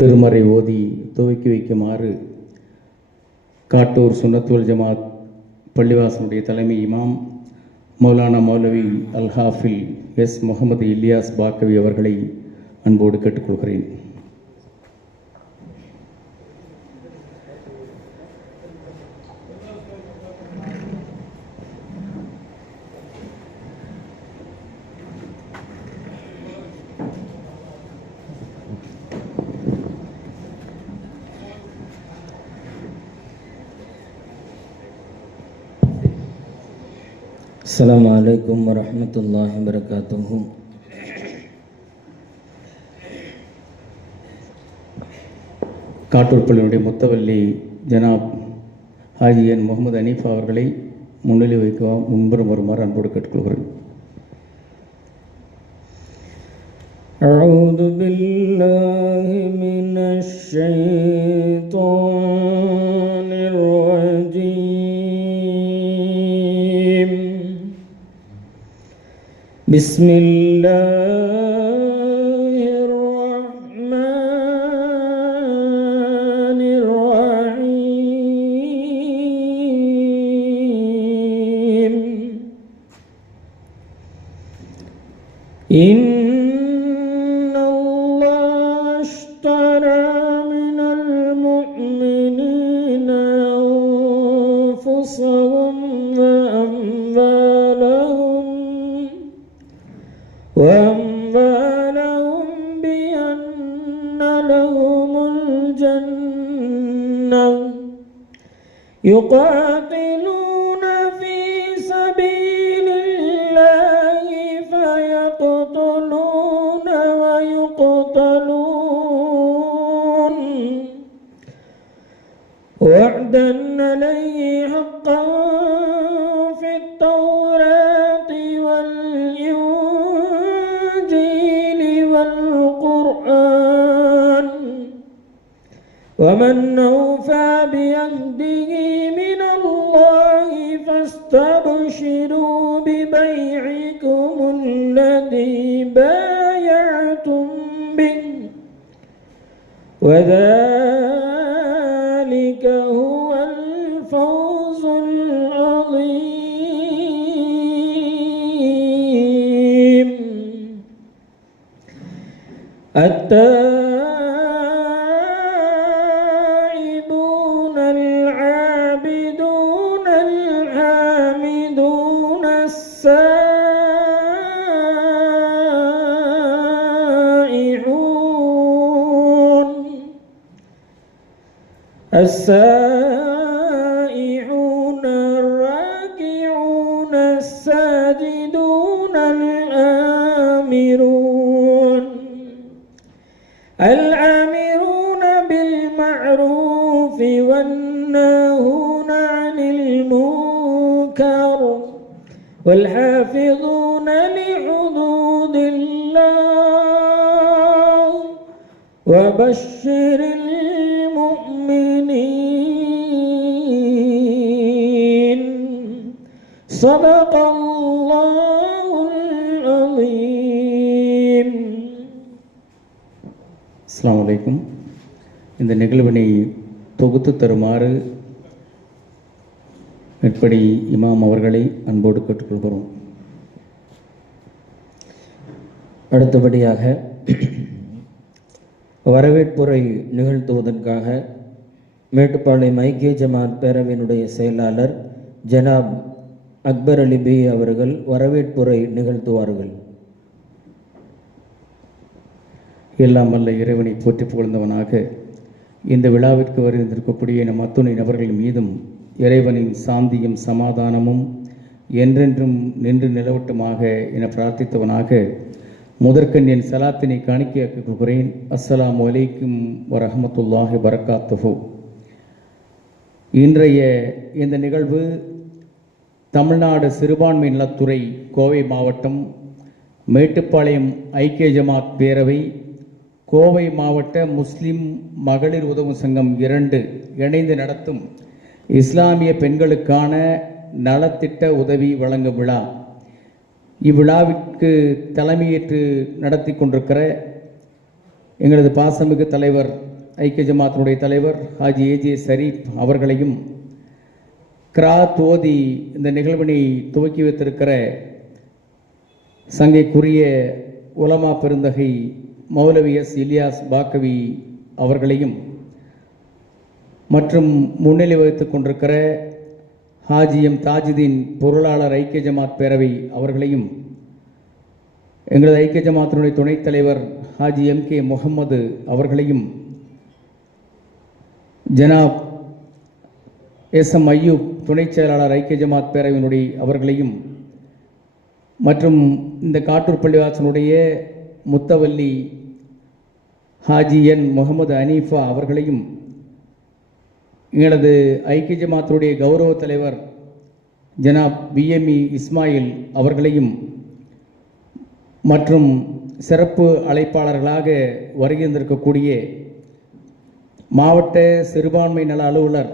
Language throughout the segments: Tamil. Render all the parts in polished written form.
திருமறை ஓதி துவக்கி வைக்குமாறு காட்டூர் சுன்னத்துல் ஜமாத் பள்ளிவாசனுடைய தலைமை இமாம் மௌலானா மௌலவி அல் ஹாஃபில் எஸ் முகமது இல்யாஸ் பாக்கவி அவர்களை அன்போடு கேட்டுக்கொள்கிறேன். அஸ்ஸலாமு அலைக்கும் வரஹ்மத்துல்லாஹி வபரகாத்துஹு. காட்டூர் பள்ளியினுடைய முத்தவல்லி ஜனாப் ஹாஜி என் முகமது அனீஃபா அவர்களை முன்னிலை வைக்க முன்புறம் வருமாறு அன்போடு கேட்டுக்கொள்கிறேன். அஊது பில்லாஹி மினஷ் ஷைத்தானிர் ரஜீம். பிஸ்மில்லாஹிர் ரஹ்மானிர் ரஹீம். இன்னல்லாஹ அஷ்தரா மினல் முஃமினீன அன்ஃபுஸஹும் வ أموالهم بأن لهم الجنة يقاتلون في سبيل الله فيقتلون ويقتلون وعدا عليه حقا في التوراة والقرآن ومن أوفى بعهده من الله فاستبشروا ببيعكم الذي بايعتم به وذلك هو الفوز العظيم. التائبون العابدون الحامدون السائحون الراكعون الساجدون الآمرون بالمعروف والناهون عن المنكر والحافظون لحدود الله وبشر المؤمنين. صدق الله العظيم. அஸ்ஸலாமு அலைக்கும். இந்த நிகழ்வினை தொகுத்து தருமாறு எப்படி இமாம் அவர்களை அன்போடு கேட்டுக்கொள்கிறோம். அடுத்தபடியாக வரவேற்புரை நிகழ்த்துவதற்காக மேட்டுப்பாளையம் ஐக்கிய ஜமாத் பேரவையினுடைய செயலாளர் ஜனாப் அக்பர் அலி பி அவர்கள் வரவேற்புரை நிகழ்த்துவார்கள். எல்லாம் வல்ல இறைவனை போற்றி புகழ்ந்தவனாக இந்த விழாவிற்கு வருந்திருக்கக்கூடிய நம் அத்துணை நபர்கள் மீதும் இறைவனின் சாந்தியும் சமாதானமும் என்றென்றும் நின்று நிலவட்டுமாக என பிரார்த்தித்தவனாக முதற்கண் என் சலாத்தினை காணிக்கையாக்கிக் கொள்கிறேன். அஸ்ஸலாமு அலைக்கும் வரஹ்மத்துல்லாஹி வபரகாத்துஹு. இன்றைய இந்த நிகழ்வு தமிழ்நாடு சிறுபான்மை நலத்துறை கோவை மாவட்டம் மேட்டுப்பாளையம் ஐக்கிய ஜமாத் பேரவை கோவை மாவட்ட முஸ்லிம் மகளிர் உதவும் சங்கம் 2 இணைந்து நடத்தும் இஸ்லாமிய பெண்களுக்கான நலத்திட்ட உதவி வழங்கும் விழா. இவ்விழாவிற்கு தலைமையேற்று நடத்தி கொண்டிருக்கிற எங்களது பாசமிகு தலைவர் ஐக்கிய ஜமாத்தினுடைய தலைவர் ஹாஜி ஏஜே ஷரீப் அவர்களையும், கிராத் ஓதி இந்த நிகழ்வினை துவக்கி வைத்திருக்கிற சங்கைக்குரிய உலமா பெருந்தகை மௌலவி எஸ் இலியாஸ் பாக்கவி அவர்களையும் மற்றும் முன்னிலை வகித்துக் கொண்டிருக்கிற ஹாஜி எம் தாஜுதீன் பொருளாளர் ஐக்கிய ஜமாத் பேரவை அவர்களையும், எங்களது ஐக்கிய ஜமாத்தினுடைய துணைத் தலைவர் ஹாஜி எம் கே முகமது அவர்களையும், ஜனாப் எஸ் எம் ஐயூப் துணைச் செயலாளர் ஐக்கிய ஜமாத் பேரவையினுடைய அவர்களையும் மற்றும் இந்த காட்டூர் பள்ளிவாசனுடைய முத்தவல்லி ஹாஜி என் முகமது அனீஃபா அவர்களையும், எங்களது ஐக்கிய ஜமாத்துடைய கௌரவ தலைவர் ஜனாப் பிஎம்இ இஸ்மாயில் அவர்களையும் மற்றும் சிறப்பு அழைப்பாளர்களாக வருகின்றிருக்கக்கூடிய மாவட்ட சிறுபான்மை நல அலுவலர்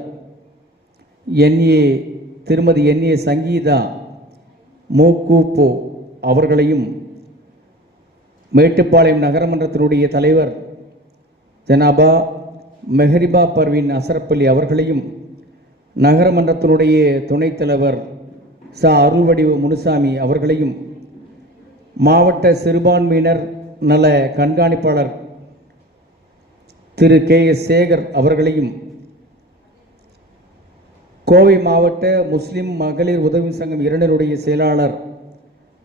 திருமதி என்ஏ சங்கீதா மூக்கூப்போ அவர்களையும், மேட்டுப்பாளையம் நகரமன்றத்தினுடைய தலைவர் ஜனாபா மெஹரிபா பர்வீன் அசரப்பள்ளி அவர்களையும், நகரமன்றத்தினுடைய துணைத் தலைவர் அருள்வடிவு முனுசாமி அவர்களையும், மாவட்ட சிறுபான்மையினர் நல கண்காணிப்பாளர் திரு கே எஸ் சேகர் அவர்களையும், கோவை மாவட்ட முஸ்லிம் மகளிர் உதவி சங்கம் 2 செயலாளர்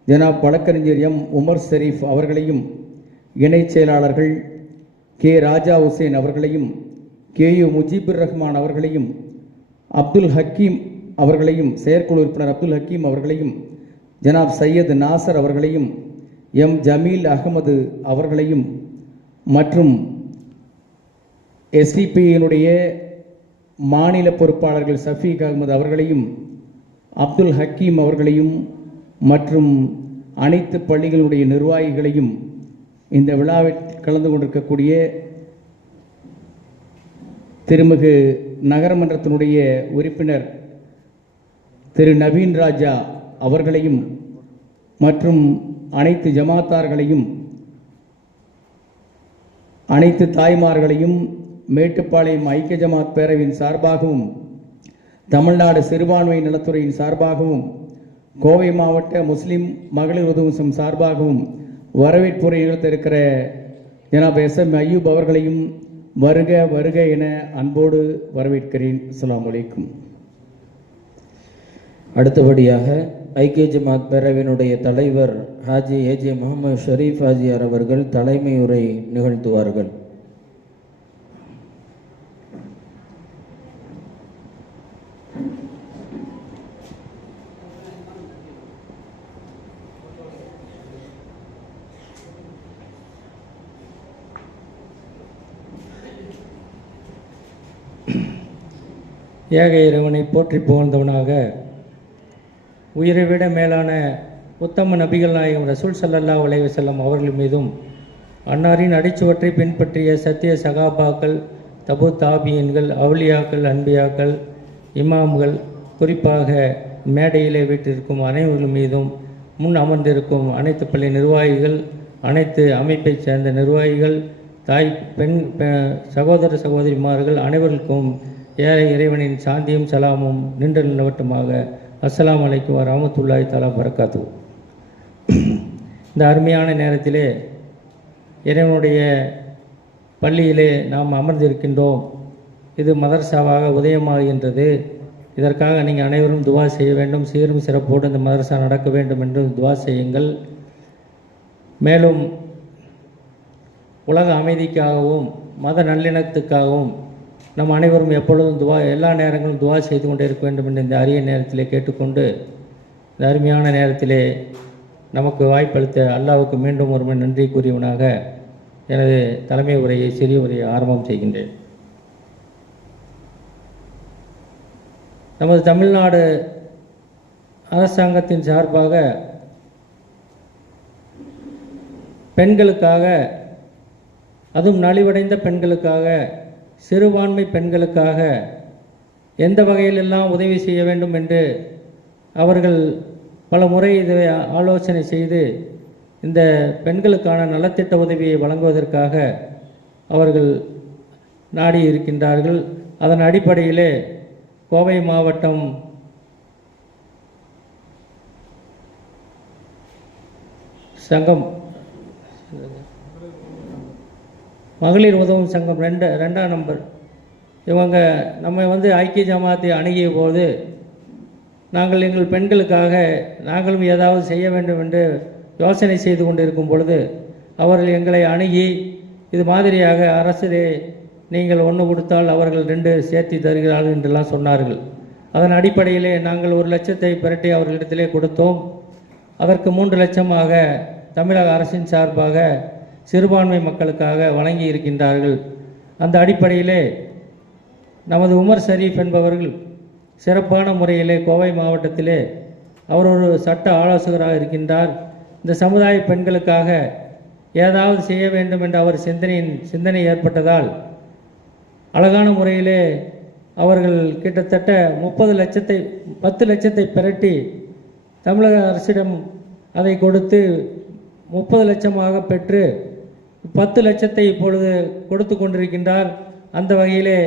ஜனாப் வழக்கறிஞர் எம் உமர் ஷெரீப் அவர்களையும், இணைச் செயலாளர்கள் கே ராஜா ஹுசேன் அவர்களையும், KU முஜிபுர் ரஹ்மான் அவர்களையும், அப்துல் ஹக்கீம் அவர்களையும், செயற்குழு உறுப்பினர் அப்துல் ஹக்கீம் அவர்களையும், ஜனாப் சையத் நாசர் அவர்களையும், எம் ஜமீல் அகமது அவர்களையும் மற்றும் SDPயினுடைய மாநில பொறுப்பாளர்கள் சஃபீக் அகமது அவர்களையும், அப்துல் ஹக்கீம் அவர்களையும் மற்றும் அனைத்து பள்ளிகளுடைய நிர்வாகிகளையும், இந்த விழாவில் கலந்து கொண்டிருக்கக்கூடிய திருமிகு நகரமன்றத்தினுடைய உறுப்பினர் திரு நவீன் ராஜா அவர்களையும் மற்றும் அனைத்து ஜமாத்தார்களையும், அனைத்து தாய்மார்களையும் மேட்டுப்பாளையம் ஐக்கிய ஜமாத் பேரவையின் சார்பாகவும், தமிழ்நாடு சிறுபான்மை நலத்துறையின் சார்பாகவும், கோவை மாவட்ட முஸ்லிம் மகளிர் உதவி சங்கம் சார்பாகவும் வரவேற்புரை நிகழ்த்த இருக்கிற ஜனாப் எஸ்எம் ஐயூப் அவர்களையும் வருக வருக என அன்போடு வரவேற்கிறேன். அஸ்ஸலாமு அலைக்கும். அடுத்தபடியாக ஐக்கிய ஜமாத் பேரவையினுடைய தலைவர் ஹாஜி ஏஜே முகமது ஷரீப் ஹாஜியார் அவர்கள் தலைமை உரை நிகழ்த்துவார்கள். ஏக இறைவனை போற்றி புகழ்ந்தவனாக உயிரை விட மேலான உத்தம நபிகள் நாயகம் ரசூல் ஸல்லல்லாஹு அலைஹி வஸல்லம் அவர்கள் மீதும், அன்னாரின் அடிச்சுவற்றை பின்பற்றிய சத்திய சகாபாக்கள், தபு தாபியன்கள், அவுலியாக்கள், அன்பியாக்கள், இமாம்கள், குறிப்பாக மேடையிலே வீட்டிற்கும் அனைவர்கள் மீதும், முன் அமர்ந்திருக்கும் அனைத்து பள்ளி நிர்வாகிகள், அனைத்து அமைப்பைச் சேர்ந்த நிர்வாகிகள், தாய் பெண் சகோதர சகோதரிமார்கள் அனைவருக்கும் ஏழை இறைவனின் சாந்தியும் சலாமும் நின்று நிலவட்டமாக. அஸ்ஸலாமு அலைக்கும் வரஹ்மத்துல்லாஹி தஆலா பரக்காத்துஹு. இந்த அருமையான நேரத்திலே இறைவனுடைய பள்ளியிலே நாம் அமர்ந்திருக்கின்றோம். இது மதரசாவாக உதயமாகின்றது. இதற்காக நீங்கள் அனைவரும் துவா செய்ய வேண்டும். சீரும் சிறப்போடு இந்த மதரசா நடக்க வேண்டும் என்று துவா செய்யுங்கள். மேலும் உலக அமைதிக்காகவும் மத நல்லிணக்கத்துக்காகவும் நம் அனைவரும் எப்பொழுதும் எல்லா நேரங்களும் துவா செய்து கொண்டே இருக்க வேண்டும் என்று இந்த அரிய நேரத்திலே கேட்டுக்கொண்டு, இந்த அருமையான நேரத்திலே நமக்கு வாய்ப்பளித்த அல்லாஹ்வுக்கு மீண்டும் ஒரு நன்றி கூறியவனாக எனது தலைமை உரையை சிறிய உரையை ஆரம்பம் செய்கின்றேன். நமது தமிழ்நாடு அரசாங்கத்தின் சார்பாக பெண்களுக்காக, அதுவும் நலிவடைந்த பெண்களுக்காக, சிறுபான்மை பெண்களுக்காக எந்த வகையிலெல்லாம் உதவி செய்ய வேண்டும் என்று அவர்கள் பல முறை இதை ஆலோசனை செய்து இந்த பெண்களுக்கான நலத்திட்ட உதவியை வழங்குவதற்காக அவர்கள் நாடி இருக்கின்றார்கள். அதன் அடிப்படையிலே கோவை மாவட்டம் சங்கம் மகளிர் உதவும் சங்கம் ரெண்டாம் நம்பர் இவங்க நம்ம ஐக்கிய ஜமாத்தை அணுகிய போது நாங்கள் எங்கள் பெண்களுக்காக நாங்களும் ஏதாவது செய்ய வேண்டும் என்று யோசனை செய்து கொண்டிருக்கும் பொழுது அவர்கள் எங்களை அணுகி இது மாதிரியாக அரசு நீங்கள் 1 கொடுத்தால் அவர்கள் 2 சேர்த்து தருகிறார்கள் என்றெல்லாம் சொன்னார்கள். அதன் அடிப்படையிலே நாங்கள் 1 லட்சத்தை பிரட்டி அவர்களிடத்திலே கொடுத்தோம். அதற்கு 3 லட்சமாக தமிழக அரசின் சார்பாக சிறுபான்மை மக்களுக்காக வழங்கி இருக்கின்றார்கள். அந்த அடிப்படையிலே நமது உமர் ஷரீஃப் என்பவர்கள் சிறப்பான முறையிலே கோவை மாவட்டத்திலே அவர் ஒரு சட்ட ஆலோசகராக இருக்கின்றார். இந்த சமுதாய பெண்களுக்காக ஏதாவது செய்ய வேண்டும் என்ற அவர் சிந்தனை ஏற்பட்டதால் அழகான முறையிலே அவர்கள் கிட்டத்தட்ட 10 லட்சத்தை பிரட்டி தமிழக அரசிடம் அதை கொடுத்து 30 லட்சமாக பெற்று 10 லட்சத்தை இப்பொழுது கொடுத்து கொண்டிருக்கின்றார். அந்த வகையிலே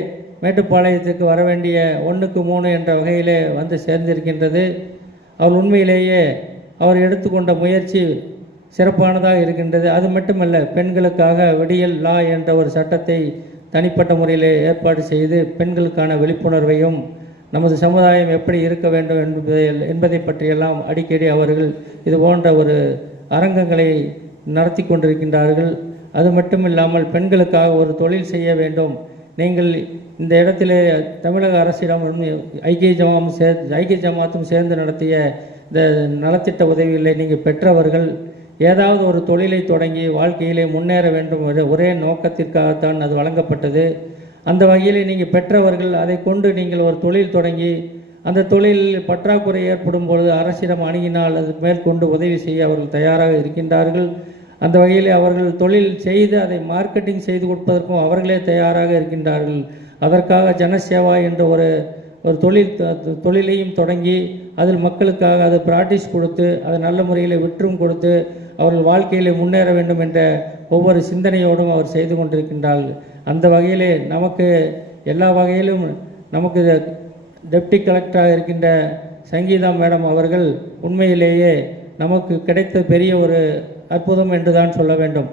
மேட்டுப்பாளையத்துக்கு வர வேண்டிய 1க்கு 3 என்ற வகையிலே வந்து சேர்ந்திருக்கின்றது. அவர் உண்மையிலேயே அவர் எடுத்துக்கொண்ட முயற்சி சிறப்பானதாக இருக்கின்றது. அது மட்டுமல்ல, பெண்களுக்காக விடியல் லா என்ற ஒரு சட்டத்தை தனிப்பட்ட முறையில் ஏற்பாடு செய்து பெண்களுக்கான விழிப்புணர்வையும் நமது சமுதாயம் எப்படி இருக்க வேண்டும் என்பதை பற்றியெல்லாம் அடிக்கடி அவர்கள் இது போன்ற ஒரு அரங்கங்களை நடத்தி கொண்டிருக்கின்றார்கள். அது மட்டுமில்லாமல் பெண்களுக்காக ஒரு தொழில் செய்ய வேண்டும், நீங்கள் இந்த இடத்திலே தமிழக அரசிடம் ஐக்கிய ஜமாத்தும் சேர்ந்து நடத்திய இந்த நலத்திட்ட உதவிகளை நீங்கள் பெற்றவர்கள் ஏதாவது ஒரு தொழிலை தொடங்கி வாழ்க்கையிலே முன்னேற வேண்டும் ஒரே நோக்கத்திற்காகத்தான் அது வழங்கப்பட்டது. அந்த வகையிலே நீங்கள் பெற்றவர்கள் அதை கொண்டு நீங்கள் ஒரு தொழில் தொடங்கி அந்த தொழிலில் பற்றாக்குறை ஏற்படும் பொழுது அரசிடம் அணுகினால் அது மேற்கொண்டு உதவி செய்ய அவர்கள் தயாராக இருக்கின்றார்கள். அந்த வகையில் அவர்கள் தொழில் செய்து அதை மார்க்கெட்டிங் செய்து கொடுப்பதற்கும் அவர்களே தயாராக இருக்கின்றார்கள். அதற்காக ஜனசேவா என்ற ஒரு தொழிலையும் தொடங்கி அதில் மக்களுக்காக அது பிராக்டிஸ் கொடுத்து அதை நல்ல முறையில் விற்றும் கொடுத்து அவர்கள் வாழ்க்கையில் முன்னேற வேண்டும் என்ற ஒவ்வொரு சிந்தனையோடும் அவர் செய்து கொண்டிருக்கின்றார்கள். அந்த வகையிலே நமக்கு எல்லா வகையிலும் நமக்கு டெப்டி கலெக்டராக இருக்கின்ற சங்கீதா மேடம் அவர்கள் உண்மையிலேயே நமக்கு கிடைத்த பெரிய ஒரு அற்புதம் என்று தான் சொல்ல வேண்டும்.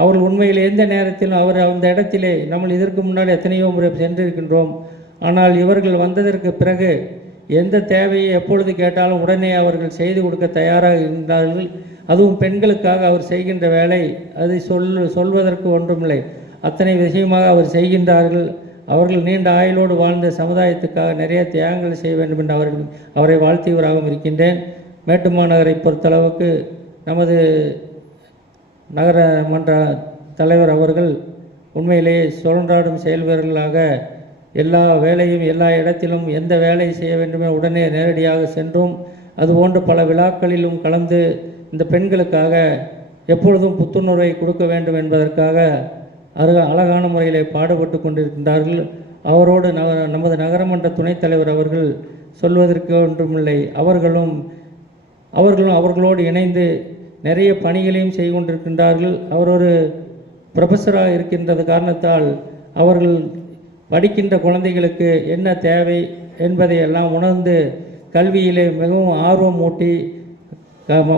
அவர்கள் உண்மையில் எந்த நேரத்திலும் அவர் அந்த இடத்திலே நம்ம இதற்கு முன்னால் எத்தனையோ முறை சென்றிருக்கின்றோம். ஆனால் இவர்கள் வந்ததற்கு பிறகு எந்த தேவையை எப்பொழுது கேட்டாலும் உடனே அவர்கள் செய்து கொடுக்க தயாராக இருந்தார்கள். அதுவும் பெண்களுக்காக அவர் செய்கின்ற வேலை அதை சொல்வதற்கு ஒன்றுமில்லை, அத்தனை விஷயமாக அவர் செய்கின்றார்கள். அவர்கள் நீண்ட ஆயுளோடு வாழ்ந்த சமுதாயத்துக்காக நிறைய தியாகங்கள் செய்ய வேண்டும் என்று அவரை வாழ்த்தியவராகவும் இருக்கின்றேன். மேட்டு மாநகரை பொறுத்தளவுக்கு நமது நகர மன்ற தலைவர் அவர்கள் உண்மையிலேயே சுழன்றாடும் செயல் வீரர்களாக எல்லா வேலையும் எல்லா இடத்திலும் எந்த வேலை செய்ய வேண்டுமே உடனே நேரடியாக சென்றும் அதுபோன்று பல விழாக்களிலும் கலந்து இந்த பெண்களுக்காக எப்பொழுதும் புத்துணர்வை கொடுக்க வேண்டும் என்பதற்காக அழகான முறையிலே பாடுபட்டு கொண்டிருக்கின்றார்கள். அவரோடு நமது நகரமன்ற துணைத் தலைவர் அவர்கள் சொல்வதற்கு ஒன்றுமில்லை, அவர்களும் அவர்களோடு இணைந்து நிறைய பணிகளையும் செய்து கொண்டிருக்கின்றார்கள். அவர் ஒரு ப்ரொஃபஸராக இருக்கின்றது காரணத்தால் அவர்கள் படிக்கின்ற குழந்தைகளுக்கு என்ன தேவை என்பதை எல்லாம் உணர்ந்து கல்வியிலே மிகவும் ஆர்வம் ஊட்டி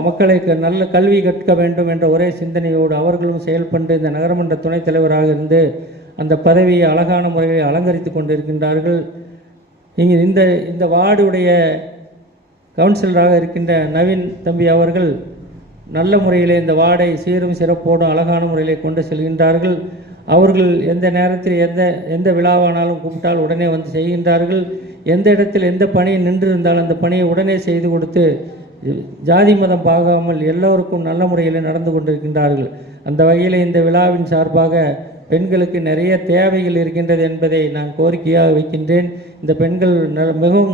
மக்களுக்கு நல்ல கல்வி கற்க வேண்டும் என்ற ஒரே சிந்தனையோடு அவர்களும் செயல்பட்டு இந்த நகரமன்ற துணைத் தலைவராக இருந்து அந்த பதவியை அழகான முறையில் அலங்கரித்து கொண்டிருக்கின்றார்கள். இங்கே இந்த வார்டுடைய கவுன்சிலராக இருக்கின்ற நவீன் தம்பி அவர்கள் நல்ல முறையிலே இந்த வார்டை சீரும் சிறப்போடும் அழகான முறையிலே கொண்டு செல்கின்றார்கள். அவர்கள் எந்த நேரத்தில் எந்த விழாவானாலும் கூப்பிட்டால் உடனே வந்து செய்கின்றார்கள். எந்த இடத்தில் எந்த பணி நின்றிருந்தாலும் அந்த பணியை உடனே செய்து கொடுத்து ஜாதி மதம் பார்க்காமல் எல்லோருக்கும் நல்ல முறையில் நடந்து கொண்டிருக்கின்றார்கள். அந்த வகையில் இந்த விழாவின் சார்பாக பெண்களுக்கு நிறைய தேவைகள் இருக்கின்றது என்பதை நான் கோரிக்கையாக வைக்கின்றேன். இந்த பெண்கள் மிகவும்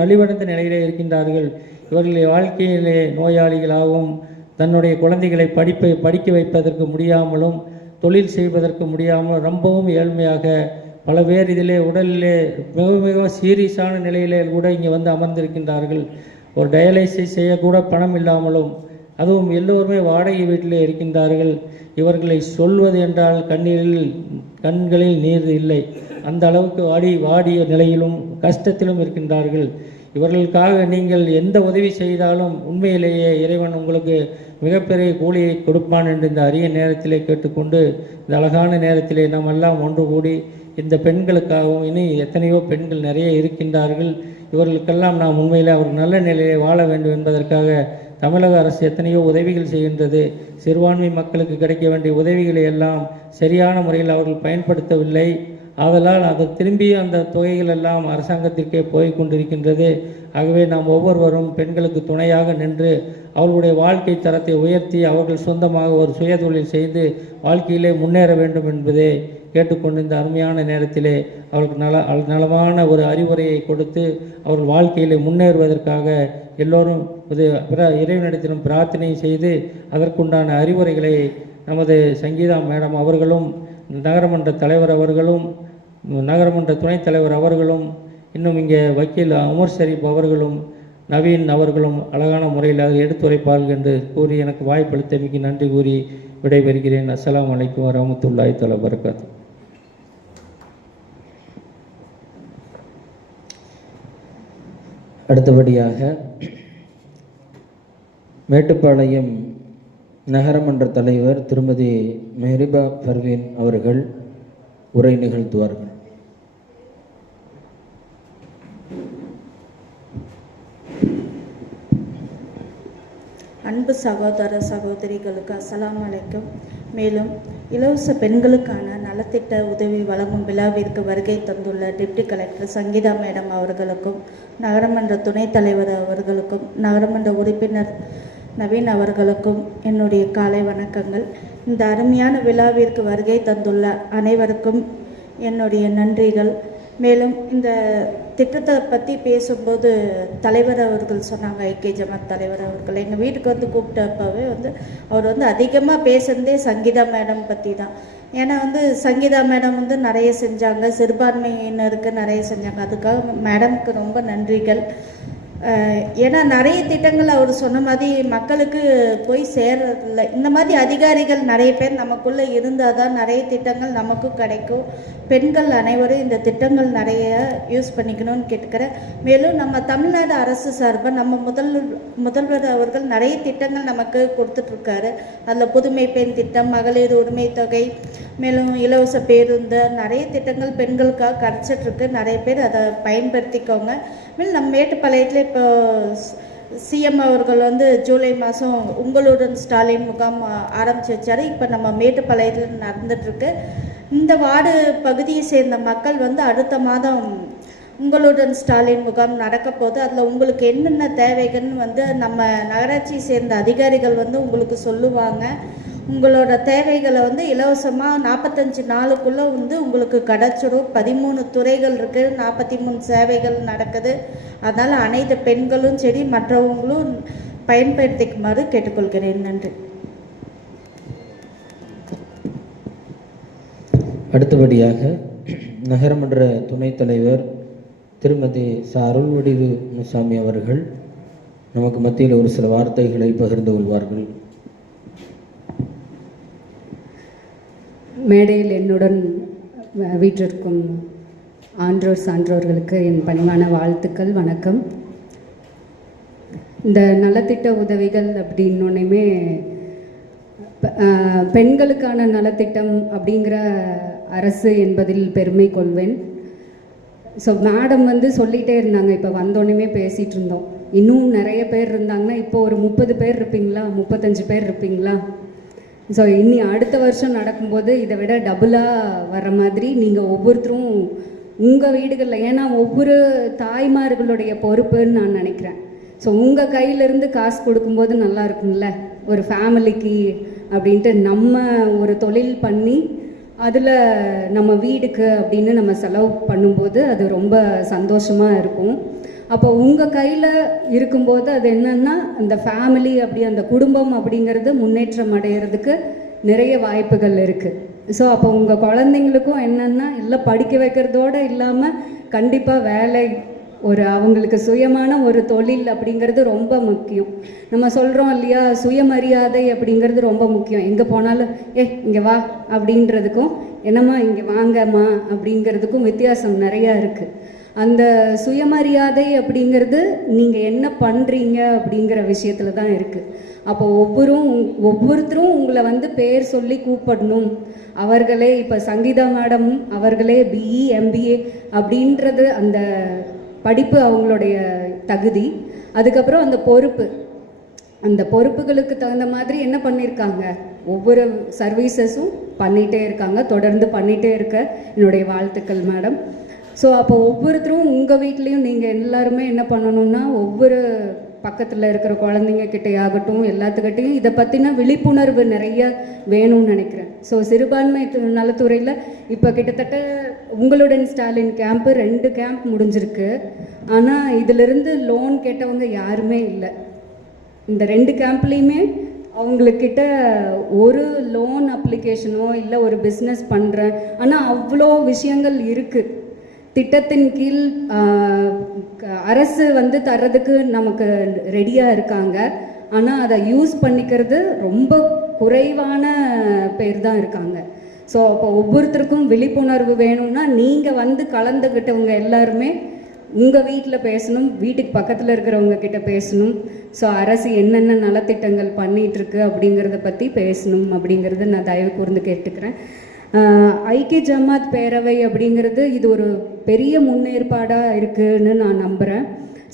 நலிவடைந்த நிலையிலே இருக்கின்றார்கள். இவர்களை வாழ்க்கையிலே நோயாளிகளாகவும் தன்னுடைய குழந்தைகளை படிக்க வைப்பதற்கு முடியாமலும் தொழில் செய்வதற்கு முடியாமல் ரொம்பவும் ஏழ்மையாக பல பேர் இதிலே உடலிலே மிக சீரியஸான நிலையிலே கூட இங்கே வந்து அமர்ந்திருக்கின்றார்கள். ஒரு டயாலிசிஸ் செய்யக்கூட பணம் இல்லாமலும் அதுவும் எல்லோருமே வாடகை வீட்டிலே இருக்கின்றார்கள். இவர்களை சொல்வது என்றால் கண்களில் நீர் இல்லை. அந்த அளவுக்கு வாடிய நிலையிலும் கஷ்டத்திலும் இருக்கின்றார்கள். இவர்களுக்காக நீங்கள் எந்த உதவி செய்தாலும் உண்மையிலேயே இறைவன் உங்களுக்கு மிகப்பெரிய கூலியை கொடுப்பான் என்று இந்த அரிய நேரத்திலே கேட்டுக்கொண்டு, இந்த அழகான நேரத்திலே நாம் எல்லாம் ஒன்று கூடி இந்த பெண்களுக்காகவும், இனி எத்தனையோ பெண்கள் நிறைய இருக்கின்றார்கள், இவர்களுக்கெல்லாம் நாம் உண்மையிலே அவர்கள் நல்ல நிலையை வாழ வேண்டும் என்பதற்காக தமிழக அரசு எத்தனையோ உதவிகள் செய்கின்றது. சிறுபான்மை மக்களுக்கு கிடைக்க வேண்டிய உதவிகளை எல்லாம் சரியான முறையில் அவர்கள் பயன்படுத்தவில்லை. ஆதலால் அது திரும்பி அந்த தொகைகள் எல்லாம் அரசாங்கத்திற்கே போய் கொண்டிருக்கின்றது. ஆகவே நாம் ஒவ்வொருவரும் பெண்களுக்கு துணையாக நின்று அவர்களுடைய வாழ்க்கை தரத்தை உயர்த்தி அவர்கள் சொந்தமாக ஒரு சுயதொழில் செய்து வாழ்க்கையிலே முன்னேற வேண்டும் என்பதை கேட்டுக்கொண்டு, இந்த அருமையான நேரத்திலே அவர்களுக்கு நலமான ஒரு அறிவுரையை கொடுத்து அவர்கள் வாழ்க்கையிலே முன்னேறுவதற்காக எல்லோரும் இறைவனிடத்திலும் பிரார்த்தனை செய்து அதற்குண்டான அறிவுரைகளை நமது சங்கீதா மேடம் அவர்களும், நகரமன்ற தலைவர் அவர்களும், நகரமன்ற துணைத் தலைவர் அவர்களும், இன்னும் இங்கே வக்கீல் உமர் ஷரீப் அவர்களும், நவீன் அவர்களும் அழகான முறையில் அதை எடுத்துரைப்பார்கள் என்று கூறி எனக்கு வாய்ப்பளித்தமைக்கு நன்றி கூறி விடைபெறுகிறேன். அஸ்ஸலாமு அலைக்கும் வரஹ்மத்துல்லாஹி தஆலா வபரகாத்துஹு. அடுத்தபடியாக மேட்டுப்பாளையம் நகரமன்ற தலைவர் திருமதி மெஹரிபா பர்வீன் அவர்கள் உரை நிகழ்த்துவார்கள். அன்பு சகோதர சகோதரிகளுக்கு அஸ்ஸலாமு அலைக்கும். மேலும் இலவச பெண்களுக்கான நலத்திட்ட உதவி வழங்கும் விழாவிற்கு வருகை தந்துள்ள டிப்டி கலெக்டர் சங்கீதா மேடம் அவர்களுக்கும், நகரமன்ற துணைத் தலைவர் அவர்களுக்கும், நகரமன்ற உறுப்பினர் நவீன் அவர்களுக்கும் என்னுடைய காலை வணக்கங்கள். இந்த அருமையான விழாவிற்கு வருகை தந்துள்ள அனைவருக்கும் என்னுடைய நன்றிகள். மேலும் இந்த திட்டத்தை பற்றி பேசும்போது தலைவர் அவர்கள் சொன்னாங்க, ஐக்கிய ஜமாத் தலைவர் அவர்கள் எங்கள் வீட்டுக்கு வந்து கூப்பிட்டப்பவே அவர் அதிகமாக பேசுனதே சங்கீதா மேடம் பற்றி தான். ஏன்னா சங்கீதா மேடம் நிறைய செஞ்சாங்க, சிறுபான்மையினருக்கு நிறைய செஞ்சாங்க. அதுக்காக மேடம்க்கு ரொம்ப நன்றிகள். ஏன்னா நிறைய திட்டங்கள் அவர் சொன்ன மாதிரி மக்களுக்கு போய் சேரதில்லை. இந்த மாதிரி அதிகாரிகள் நிறைய பேர் நமக்குள்ளே இருந்தால் தான் நிறைய திட்டங்கள் நமக்கும் கிடைக்கும். பெண்கள் அனைவரும் இந்த திட்டங்கள் நிறைய யூஸ் பண்ணிக்கணும்னு கேட்டுக்கிறேன். மேலும் நம்ம தமிழ்நாடு அரசு சார்பாக நம்ம முதல்வர் அவர்கள் நிறைய திட்டங்கள் நமக்கு கொடுத்துட்ருக்காரு. அதில் புதுமை பெண் திட்டம், மகளிர் உரிமை தொகை, மேலும் இலவச பேருந்து, நிறைய திட்டங்கள் பெண்களுக்காக கிடச்சிட்ருக்கு. நிறைய பேர் அதை பயன்படுத்திக்கோங்க. மேலும் நம்ம மேட்டுப்பாளையத்தில் இப்போ சிஎம் அவர்கள் ஜூலை மாதம் உங்களுடன் ஸ்டாலின் முகாம் ஆரம்பித்து வச்சார். இப்போ நம்ம மேட்டுப்பாளையத்தில் நடந்துகிட்ருக்கு. இந்த வார்டு பகுதியை சேர்ந்த மக்கள் அடுத்த மாதம் உங்களுடன் ஸ்டாலின் முகாம் நடக்க போது. அதில் உங்களுக்கு என்னென்ன தேவைகள்னு நம்ம நகராட்சியை சேர்ந்த அதிகாரிகள் உங்களுக்கு சொல்லுவாங்க. உங்களோட தேவைகளை இலவசமாக 45 நாளுக்குள்ளே உங்களுக்கு கிடச்சிடும். 13 துறைகள் இருக்குது, 43 சேவைகள் நடக்குது. அதனால் அனைத்து பெண்களும் சரி மற்றவங்களும் பயன்படுத்திக்குமாறு கேட்டுக்கொள்கிறேன். நன்றி. அடுத்தபடியாக நகரமன்ற துணைத் தலைவர் திருமதி அருள்வடிவு முசாமி அவர்கள் நமக்கு மத்தியில் ஒரு சில வார்த்தைகளை பகிர்ந்து கொள்வார்கள். மேடையில் என்னுடன் வீற்றிருக்கும் ஆன்றோர் சான்றோர்களுக்கு என் பணிவான வாழ்த்துக்கள், வணக்கம். இந்த நலத்திட்ட உதவிகள் அப்படின்னோனையுமே பெண்களுக்கான நலத்திட்டம் அப்படிங்கிற அரசு என்பதில் பெருமை கொள்வேன். ஸோ மேடம் சொல்லிகிட்டே இருந்தாங்க, இப்போ வந்தோடனே பேசிகிட்டு இருந்தோம். இன்னும் நிறைய பேர் இருந்தாங்கன்னா இப்போ ஒரு 30 பேர் இருப்பீங்களா, 35 பேர் இருப்பீங்களா? ஸோ இன்னி அடுத்த வருஷம் நடக்கும்போது இதை விட டபுளாக வர மாதிரி நீங்கள் ஒவ்வொருத்தரும் உங்கள் வீடுகளில், ஏன்னா ஒவ்வொரு தாய்மார்களுடைய பொறுப்புன்னு நான் நினைக்கிறேன். ஸோ உங்கள் கையிலேருந்து காசு கொடுக்கும்போது நல்லா இருக்கும்ல, ஒரு ஃபேமிலிக்கு அப்படின்ட்டு நம்ம ஒரு தொழில் பண்ணி அதில் நம்ம வீடுக்கு அப்படின்னு நம்ம செலவு பண்ணும்போது அது ரொம்ப சந்தோஷமாக இருக்கும். அப்போ உங்கள் கையில் இருக்கும்போது அது என்னென்னா அந்த ஃபேமிலி அப்படி அந்த குடும்பம் அப்படிங்கிறது முன்னேற்றம் அடைகிறதுக்கு நிறைய வாய்ப்புகள் இருக்குது. ஸோ அப்போ உங்கள் குழந்தைங்களுக்கும் என்னென்னா இல்லை படிக்க வைக்கிறதோடு இல்லாமல் கண்டிப்பாக வேலை ஒரு அவங்களுக்கு சுயமான ஒரு தொழில் அப்படிங்கிறது ரொம்ப முக்கியம். நம்ம சொல்கிறோம் இல்லையா, சுயமரியாதை அப்படிங்கிறது ரொம்ப முக்கியம். எங்கே போனாலும் இங்கே வா அப்படின்றதுக்கும் என்னம்மா இங்கே வாங்கம்மா அப்படிங்கிறதுக்கும் வித்தியாசம் நிறையா இருக்குது. அந்த சுயமரியாதை அப்படிங்கிறது நீங்கள் என்ன பண்ணுறீங்க அப்படிங்கிற விஷயத்தில் தான் இருக்குது. அப்போ ஒவ்வொருத்தரும் உங்களை வந்து பேர் சொல்லி கூப்பிடணும். அவர்களே இப்போ சங்கீதா மேடம் அவர்களே பிஇ எம்பிஏ அப்படின்றது அந்த படிப்பு அவங்களுடைய தகுதி. அதுக்கப்புறம் அந்த பொறுப்புகளுக்கு தகுந்த மாதிரி என்ன பண்ணியிருக்காங்க, ஒவ்வொரு சர்வீசஸும் பண்ணிகிட்டே இருக்காங்க. தொடர்ந்து பண்ணிகிட்டே இருக்க என்னுடைய வாழ்த்துக்கள் மேடம். ஸோ அப்போ ஒவ்வொருத்தரும் உங்கள் வீட்லேயும் நீங்கள் எல்லாருமே என்ன பண்ணணும்னா, ஒவ்வொரு பக்கத்தில் இருக்கிற குழந்தைங்க கிட்டையாகட்டும் எல்லாத்துக்கிட்டையும் இதை பற்றின விழிப்புணர்வு நிறைய வேணும்னு நினைக்கிறேன். ஸோ சிறுபான்மை நலத்துறையில் இப்போ கிட்டத்தட்ட உங்களுடன் ஸ்டாலின் கேம்ப்பு 2 கேம்ப் முடிஞ்சிருக்கு. ஆனால் இதிலிருந்து லோன் கேட்டவங்க யாருமே இல்லை. இந்த 2 கேம்ப்லேயுமே அவங்கக்கிட்ட ஒரு லோன் அப்ளிகேஷனோ இல்லை ஒரு பிஸ்னஸ் பண்ணுறேன், ஆனால் அவ்வளோ விஷயங்கள் இருக்குது. திட்டத்தின் கீழ் அரசு வந்து தர்றதுக்கு நமக்கு ரெடியாக இருக்காங்க. ஆனால் அதை யூஸ் பண்ணிக்கிறது ரொம்ப குறைவான பேர் தான் இருக்காங்க. ஸோ அப்போ ஒவ்வொருத்தருக்கும் விழிப்புணர்வு வேணும்னா நீங்கள் வந்து கலந்துக்கிட்டவங்க எல்லாருமே உங்கள் வீட்டில் பேசணும், வீட்டுக்கு பக்கத்தில் இருக்கிறவங்க கிட்ட பேசணும். ஸோ அரசு என்னென்ன நலத்திட்டங்கள் பண்ணிகிட்ருக்கு அப்படிங்கிறத பற்றி பேசணும் அப்படிங்கிறது நான் தயவு கூர்ந்து கேட்டுக்கிறேன். ஐக்கிய ஜமாத் பேரவை அப்படிங்கிறது இது ஒரு பெரிய முன்னேற்பாடாக இருக்குதுன்னு நான் நம்புகிறேன்.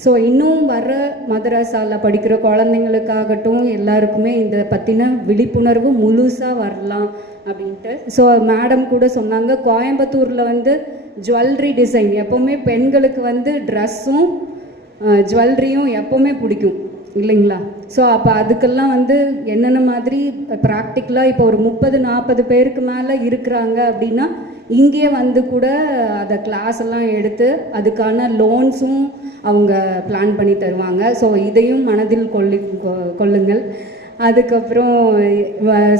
ஸோ இன்னும் வர்ற மதரசாவில் படிக்கிற குழந்தைங்களுக்காகட்டும் எல்லாருக்குமே இந்த பற்றின விழிப்புணர்வு முழுசாக வரலாம் அப்படின்ட்டு. ஸோ மேடம் கூட சொன்னாங்க, கோயம்புத்தூரில் வந்து ஜுவல்லரி டிசைன் எப்போவுமே பெண்களுக்கு வந்து ட்ரெஸ்ஸும் ஜுவல்லரியும் எப்போவுமே பிடிக்கும் இல்லைங்களா? ஸோ அப்போ அதுக்கெல்லாம் வந்து என்னென்ன மாதிரி ப்ராக்டிக்கலாக இப்போ ஒரு 30-40 பேருக்கு மேலே இருக்கிறாங்க அப்படின்னா இங்கே வந்து கூட அதை கிளாஸ் எல்லாம் எடுத்து அதுக்கான லோன்ஸும் அவங்க பிளான் பண்ணி தருவாங்க. ஸோ இதையும் மனதில் கொள்ளுங்கள். அதுக்கப்புறம்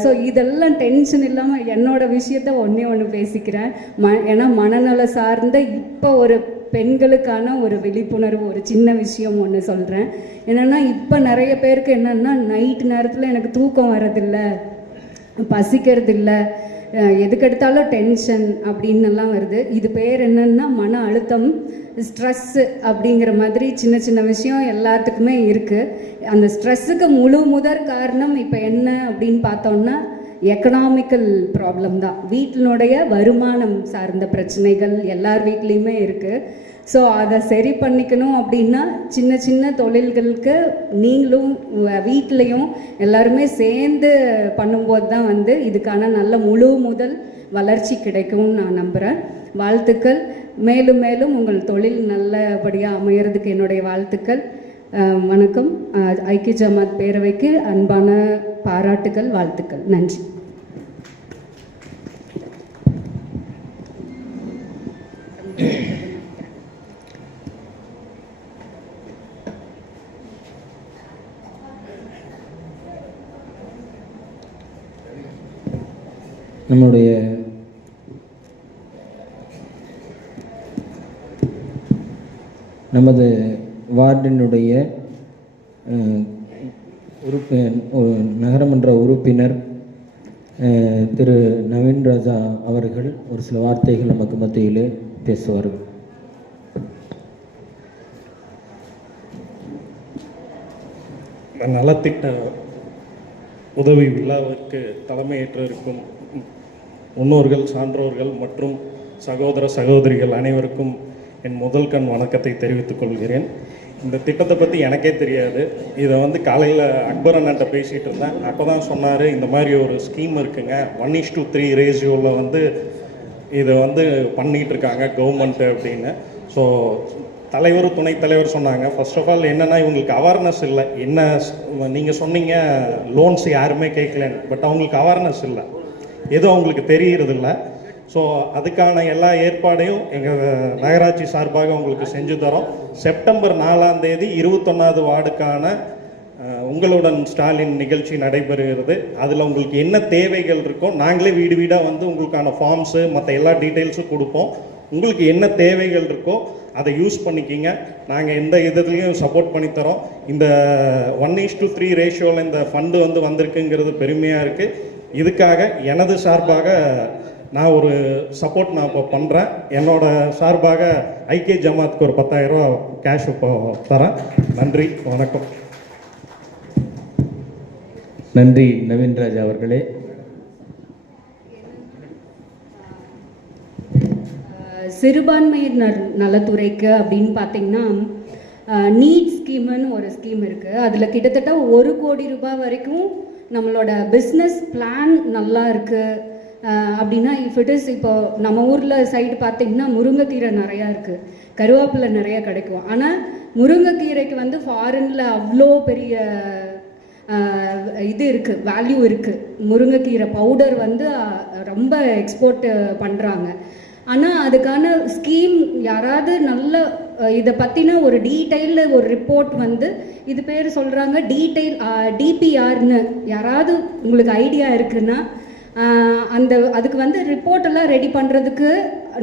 ஸோ இதெல்லாம் டென்ஷன் இல்லாமல் என்னோடய விஷயத்த ஒன்று பேசிக்கிறேன். ஏன்னா மனநல சார்ந்த இப்போ ஒரு பெண்களுக்கான ஒரு விழிப்புணர்வு ஒரு சின்ன விஷயம் ஒன்று சொல்கிறேன். என்னென்னா இப்போ நிறைய பேருக்கு என்னென்னா நைட் நேரத்தில் எனக்கு தூக்கம் வரதில்லை, பசிக்கிறதில்ல, எதுக்கெடுத்தாலும் டென்ஷன் அப்படின்னெல்லாம் வருது. இது பேர் என்னென்னா மன அழுத்தம், ஸ்ட்ரெஸ்ஸு அப்படிங்கிற மாதிரி சின்ன சின்ன விஷயம் எல்லாத்துக்குமே இருக்குது. அந்த ஸ்ட்ரெஸ்ஸுக்கு முதற் காரணம் இப்போ என்ன அப்படின்னு பார்த்தோம்னா எக்கனாமிக்கல் ப்ராப்ளம் தான். வீட்டினுடைய வருமானம் சார்ந்த பிரச்சனைகள் எல்லார் வீட்லேயுமே இருக்குது. ஸோ அதை சரி பண்ணிக்கணும் அப்படின்னா சின்ன சின்ன தொழில்களுக்கு நீங்களும் வீட்லேயும் எல்லாருமே சேர்ந்து பண்ணும்போது தான் வந்து இதுக்கான நல்ல முதல் வளர்ச்சி கிடைக்கும்னு நான் நம்புகிறேன். வாழ்த்துக்கள். மேலும் மேலும் உங்கள் தொழில் நல்லபடியாக அமையறதுக்கு என்னுடைய வாழ்த்துக்கள். வணக்கம். ஐக்கிய ஜமாத் பேரவைக்கு அன்பான பாராட்டுக்கள், வாழ்த்துக்கள். நன்றி. நம்முடைய நமது வார்டினுடைய நகரமன்ற உறுப்பினர் திரு நவீன் ராஜா அவர்கள் ஒரு சில வார்த்தைகள் நமக்கு மத்தியிலே பேசுவார்கள். நலத்திட்ட உதவி விழாவிற்கு தலைமையேற்று இருக்கும் முன்னோர்கள், சான்றோர்கள் மற்றும் சகோதர சகோதரிகள் அனைவருக்கும் என் முதல் கண் வணக்கத்தை தெரிவித்துக் கொள்கிறேன். இந்த திட்டத்தை பற்றி எனக்கே தெரியாது. இதை வந்து காலையில் அக்பர் அண்ணன்ட்ட பேசிகிட்டு இருந்தேன். அப்போ தான் சொன்னார், இந்த மாதிரி ஒரு ஸ்கீம் இருக்குங்க, 1:3 ரேஷியோவில் வந்து இதை வந்து பண்ணிகிட்டு இருக்காங்க கவர்மெண்ட்டு அப்படின்னு. ஸோ தலைவர், துணைத் தலைவர் சொன்னாங்க, ஃபர்ஸ்ட் ஆஃப் ஆல் என்னென்னா இவங்களுக்கு அவேர்னஸ் இல்லை. என்ன நீங்கள் சொன்னீங்க லோன்ஸ் யாருமே கேட்கலன்னு, பட் அவங்களுக்கு அவேர்னஸ் இல்லை, எதுவும் அவங்களுக்கு தெரியறதில்ல. ஸோ அதுக்கான எல்லா ஏற்பாடையும் எங்கள் நகராட்சி சார்பாக உங்களுக்கு செஞ்சு தரோம். செப்டம்பர் 4ஆம் தேதி 21வது வார்டுக்கான உங்களுடன் ஸ்டாலின் நிகழ்ச்சி நடைபெறுகிறது. அதில் உங்களுக்கு என்ன தேவைகள் இருக்கோ நாங்களே வீடு வீடாக வந்து உங்களுக்கான ஃபார்ம்ஸு மற்ற எல்லா டீட்டெயில்ஸும் கொடுப்போம். உங்களுக்கு என்ன தேவைகள் இருக்கோ அதை யூஸ் பண்ணிக்கிங்க. நாங்கள் எந்த இதுலேயும் சப்போர்ட் பண்ணித்தரோம். இந்த 1:3 ரேஷியோவில் இந்த ஃபண்டு வந்திருக்குங்கிறது பெருமையாக இருக்குது. இதுக்காக எனது சார்பாக நான் ஒரு சப்போர்ட் நான் இப்போ பண்ணுறேன். என்னோட சார்பாக ஐக்கிய ஜமாத்துக்கு ஒரு 10,000 ரூபா கேஷ் இப்போ தரேன். நன்றி, வணக்கம். நன்றி நவீன்ராஜ் அவர்களே. சிறுபான்மையினர் நலத்துறைக்கு அப்படின்னு பார்த்தீங்கன்னா நீட் ஸ்கீம்னு ஒரு ஸ்கீம் இருக்குது. அதில் கிட்டத்தட்ட 1 கோடி ரூபாய் வரைக்கும் நம்மளோட பிஸ்னஸ் பிளான் நல்லா இருக்குது அப்படின்னா இஃப் இட் இஸ் இப்போ நம்ம ஊரில் சைடு பார்த்திங்கன்னா முருங்கைக்கீரை நிறையா இருக்குது, கருவேப்பிலை நிறையா கிடைக்கும். ஆனால் முருங்கைக்கீரைக்கு ஃபாரினில் அவ்வளோ பெரிய இது இருக்குது, வேல்யூ இருக்குது. முருங்கைக்கீரை பவுடர் ரொம்ப எக்ஸ்போர்ட் பண்ணுறாங்க. ஆனால் அதுக்கான ஸ்கீம் யாராவது நல்ல இதை பற்றின ஒரு டீட்டெயிலில் ஒரு ரிப்போர்ட் இது பேர் சொல்கிறாங்க டிபிஆர்னு, யாராவது உங்களுக்கு ஐடியா இருக்குன்னா அதுக்கு ரிப்போர்ட்டெல்லாம் ரெடி பண்ணுறதுக்கு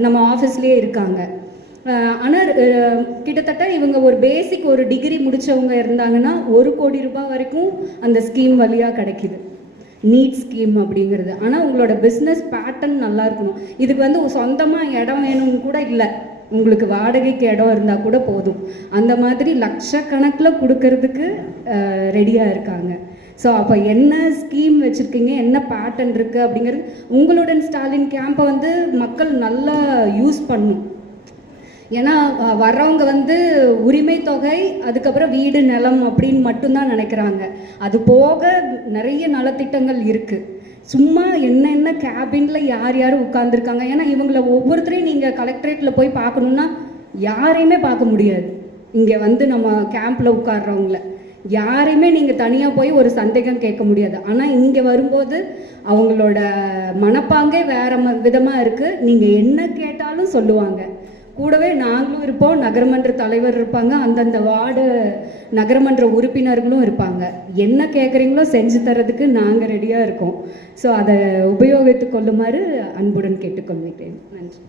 நம்ம ஆஃபீஸ்லேயே இருக்காங்க. ஆனால் கிட்டத்தட்ட இவங்க ஒரு பேசிக் ஒரு டிகிரி முடித்தவங்க இருந்தாங்கன்னா 1 கோடி ரூபாய் வரைக்கும் அந்த ஸ்கீம் வழியாக கிடைக்கிது, நீட் ஸ்கீம் அப்படிங்கிறது. ஆனால் உங்களோட பிஸ்னஸ் பேட்டர்ன் நல்லா இருக்கணும். இதுக்கு சொந்தமாக இடம் வேணும்னு கூட இல்லை, உங்களுக்கு வாடகைக்கு இடம் இருந்தால் கூட போதும். அந்த மாதிரி லட்சக்கணக்கில் கொடுக்கறதுக்கு ரெடியாக இருக்காங்க. ஸோ அப்போ என்ன ஸ்கீம் வச்சுருக்கீங்க, என்ன பேட்டர்ன் இருக்குது அப்படிங்கிறது உங்களுடன் ஸ்டாலின் கேம்பை மக்கள் நல்லா யூஸ் பண்ணும். ஏன்னா வர்றவங்க உரிமை தொகை, அதுக்கப்புறம் வீடு நிலம் அப்படின்னு மட்டும்தான் நினைக்கிறாங்க. அது போக நிறைய நலத்திட்டங்கள் இருக்குது. சும்மா என்னென்ன கேபினில் யார் யார் உட்காந்துருக்காங்க, ஏன்னா இவங்கள ஒவ்வொருத்தரையும் நீங்கள் கலெக்டரேட்டில் போய் பார்க்கணுன்னா யாரையுமே பார்க்க முடியாது. இங்கே நம்ம கேம்பில் உட்கார்றவங்கள யாரையுமே நீங்கள் தனியாக போய் ஒரு சந்தேகம் கேட்க முடியாது. ஆனால் இங்கே வரும்போது அவங்களோட மனப்பாங்கே வேறு விதமாக இருக்குது. நீங்கள் என்ன கேட்டாலும் சொல்லுவாங்க. கூடவே நாங்களும் இருப்போம், நகரமன்ற தலைவர் இருப்பாங்க, அந்தந்த வார்டு நகரமன்ற உறுப்பினர்களும் இருப்பாங்க. என்ன கேட்குறீங்களோ செஞ்சு தரதுக்கு நாங்கள் ரெடியாக இருக்கோம். ஸோ அதை உபயோகித்து கொள்ளுமாறு அன்புடன் கேட்டுக்கொள்கிறேன். நன்றி.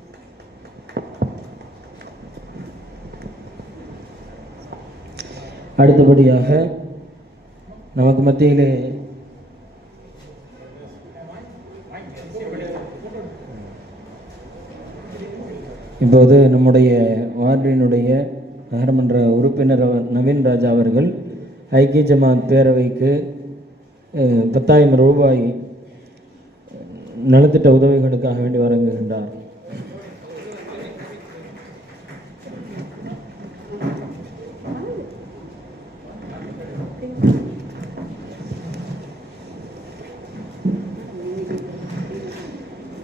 அடுத்தபடியாக நமக்கு மத்தியிலே இப்போது நம்முடைய வார்டினுடைய நகரமன்ற உறுப்பினர் நவீன் ராஜா அவர்கள் ஐக்கிய ஜமாத் பேரவைக்கு 10,000 ரூபாய் நலத்திட்ட உதவிகளுக்காக வேண்டி வழங்குகின்றார்.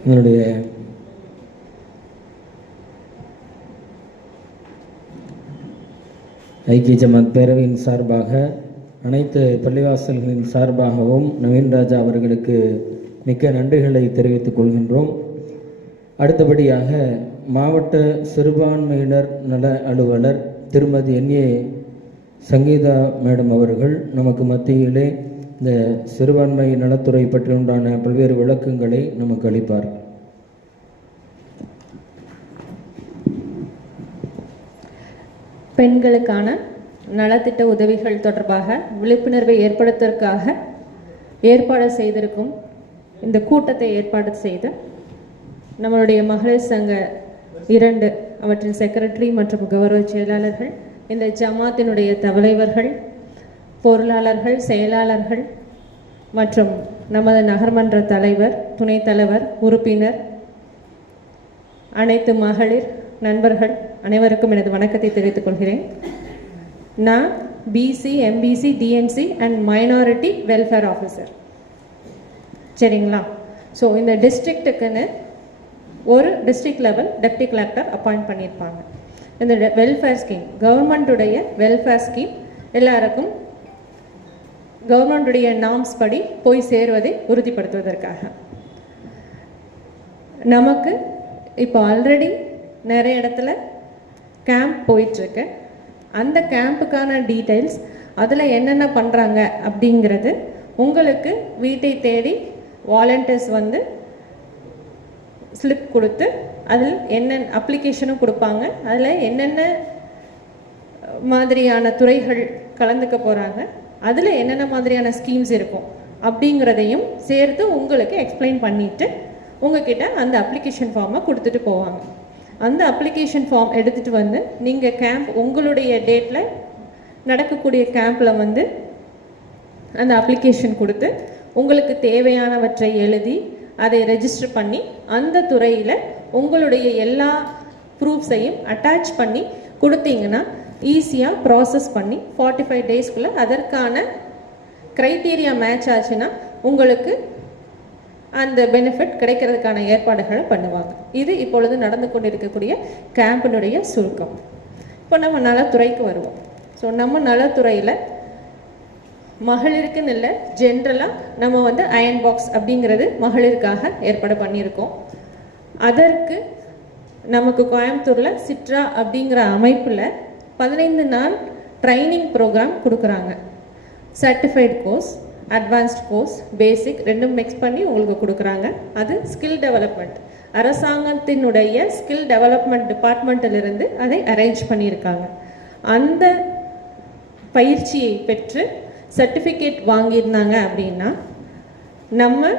இதனுடைய ஐக்கிய ஜமாத் பேரவையின் சார்பாக அனைத்து பள்ளிவாசல்களின் சார்பாகவும் நவீன் ராஜா அவர்களுக்கு மிக்க நன்றிகளை தெரிவித்துக் கொள்கின்றோம். அடுத்தபடியாக மாவட்ட சிறுபான்மையினர் நல அலுவலர் திருமதி NA சங்கீதா மேடம் அவர்கள் நமக்கு மத்தியிலே இந்த சிறுபான்மை நலத்துறை பற்றி உண்டான பல்வேறு விளக்கங்களை நமக்கு அளிப்பார். பெண்களுக்கான நலத்திட்ட உதவிகள் தொடர்பாக விழிப்புணர்வை ஏற்படுத்துவதற்காக ஏற்பாடு செய்திருக்கும் இந்த கூட்டத்தை ஏற்பாடு செய்த நம்மளுடைய மகளிர் சங்க 2 அவற்றின் செக்ரட்டரி மற்றும் கௌரவ செயலாளர்கள், இந்த ஜமாத்தினுடைய தலைவர்கள், பொருளாளர்கள், செயலாளர்கள் மற்றும் நமது நகர்மன்ற தலைவர், துணைத் தலைவர், உறுப்பினர், அனைத்து மகளிர் நண்பர்கள் அனைவருக்கும் எனது வணக்கத்தை தெரிவித்துக் கொள்கிறேன். நான் BC, MBC, DNC and minority welfare officer. சரிங்களா? ஸோ இந்த டிஸ்ட்ரிக்ட்டுக்குன்னு ஒரு district level deputy collector appoint பண்ணியிருப்பாங்க. இந்த வெல்ஃபேர் ஸ்கீம், கவர்மெண்ட்டுடைய வெல்ஃபேர் ஸ்கீம் எல்லாருக்கும் கவர்மெண்ட்டுடைய நார்ம்ஸ் படி போய் சேருவதை உறுதிப்படுத்துவதற்காக நமக்கு இப்போ ஆல்ரெடி நிறைய இடத்துல கேம்ப் போயிட்டுருக்கு. அந்த கேம்புக்கான டீட்டெயில்ஸ், அதில் என்னென்ன பண்ணுறாங்க அப்படிங்கிறது உங்களுக்கு வீட்டை தேடி வாலண்டியர்ஸ் ஸ்லிப் கொடுத்து அதில் என்னென்ன அப்ளிகேஷனும் கொடுப்பாங்க. அதில் என்னென்ன மாதிரியான துறைகள் கலந்துக்க போகிறாங்க, அதில் என்னென்ன மாதிரியான ஸ்கீம்ஸ் இருக்கும் அப்படிங்கிறதையும் சேர்த்து உங்களுக்கு எக்ஸ்பிளைன் பண்ணிவிட்டு உங்ககிட்ட அந்த அப்ளிகேஷன் ஃபார்மை கொடுத்துட்டு போவாங்க. அந்த அப்ளிகேஷன் ஃபார்ம் எடுத்துகிட்டு வந்து நீங்கள் கேம்ப் உங்களுடைய டேட்டில் நடக்கக்கூடிய கேம்பில் வந்து அந்த அப்ளிகேஷன் கொடுத்து உங்களுக்கு தேவையானவற்றை எழுதி அதை ரெஜிஸ்டர் பண்ணி அந்த துறையில் உங்களுடைய எல்லா ப்ரூஃப்ஸையும் அட்டாச் பண்ணி கொடுத்தீங்கன்னா ஈஸியாக ப்ராசஸ் பண்ணி 45 டேஸ்க்குள்ளே அதற்கான க்ரைட்டீரியா மேட்ச் ஆச்சுன்னா உங்களுக்கு அந்த பெனிஃபிட் கிடைக்கிறதுக்கான ஏற்பாடுகளை பண்ணுவாங்க. இது இப்பொழுது நடந்து கொண்டிருக்கக்கூடிய கேம்பினுடைய சுருக்கம். இப்போ நம்ம நலத்துறைக்கு வருவோம். ஸோ நம்ம நலத்துறையில் மகளிருக்குன்னு இல்லை, ஜென்ரலாக நம்ம வந்து அயன் பாக்ஸ் அப்படிங்கிறது மகளிருக்காக ஏற்பாடு பண்ணியிருக்கோம். அதற்கு நமக்கு கோயம்புத்தூரில் சிட்ரா அப்படிங்கிற அமைப்பில் 15 நாள் ட்ரைனிங் ப்ரோக்ராம் கொடுக்குறாங்க. சர்டிஃபைட் கோர்ஸ், அட்வான்ஸ்ட் கோர்ஸ், பேசிக் ரெண்டும் மிக்ஸ் பண்ணி உங்களுக்கு கொடுக்குறாங்க. அது ஸ்கில் டெவலப்மெண்ட், அரசாங்கத்தினுடைய ஸ்கில் டெவலப்மெண்ட் டிபார்ட்மெண்ட்டிலிருந்து அதை அரேஞ்ச் பண்ணியிருக்காங்க. அந்த பயிற்சியை பெற்று சர்டிஃபிகேட் வாங்கியிருந்தாங்க அப்படின்னா நம்ம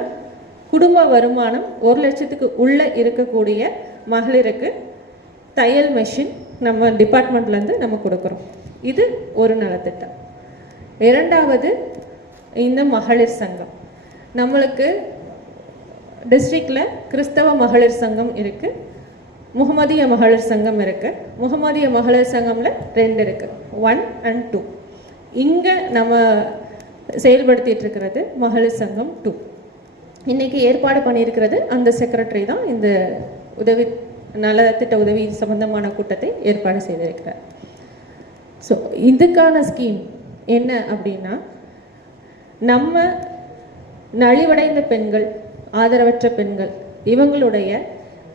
குடும்ப வருமானம் 1 லட்சத்துக்கு உள்ளே இருக்கக்கூடிய மகளிருக்கு தையல் மெஷின் நம்ம டிபார்ட்மெண்ட்லேருந்து நம்ம கொடுக்குறோம். இது ஒரு நலத்திட்டம். இரண்டாவது, இந்த மகளிர் சங்கம். நம்மளுக்கு டிஸ்ட்ரிக்டில் கிறிஸ்தவ மகளிர் சங்கம் இருக்குது, முகமதிய மகளிர் சங்கம் இருக்குது. முகமதிய மகளிர் சங்கமில் 2 இருக்குது, 1 and 2. இங்கே நம்ம செயல்படுத்திட்டு இருக்கிறது மகளிர் சங்கம் 2. இன்றைக்கி ஏற்பாடு பண்ணியிருக்கிறது அந்த செக்ரட்டரி தான் இந்த உதவி நலத்திட்ட உதவி சம்பந்தமான கூட்டத்தை ஏற்பாடு செய்திருக்கிறார். ஸோ இதுக்கான ஸ்கீம் என்ன அப்படின்னா, நம்ம நலிவடைந்த பெண்கள், ஆதரவற்ற பெண்கள், இவங்களுடைய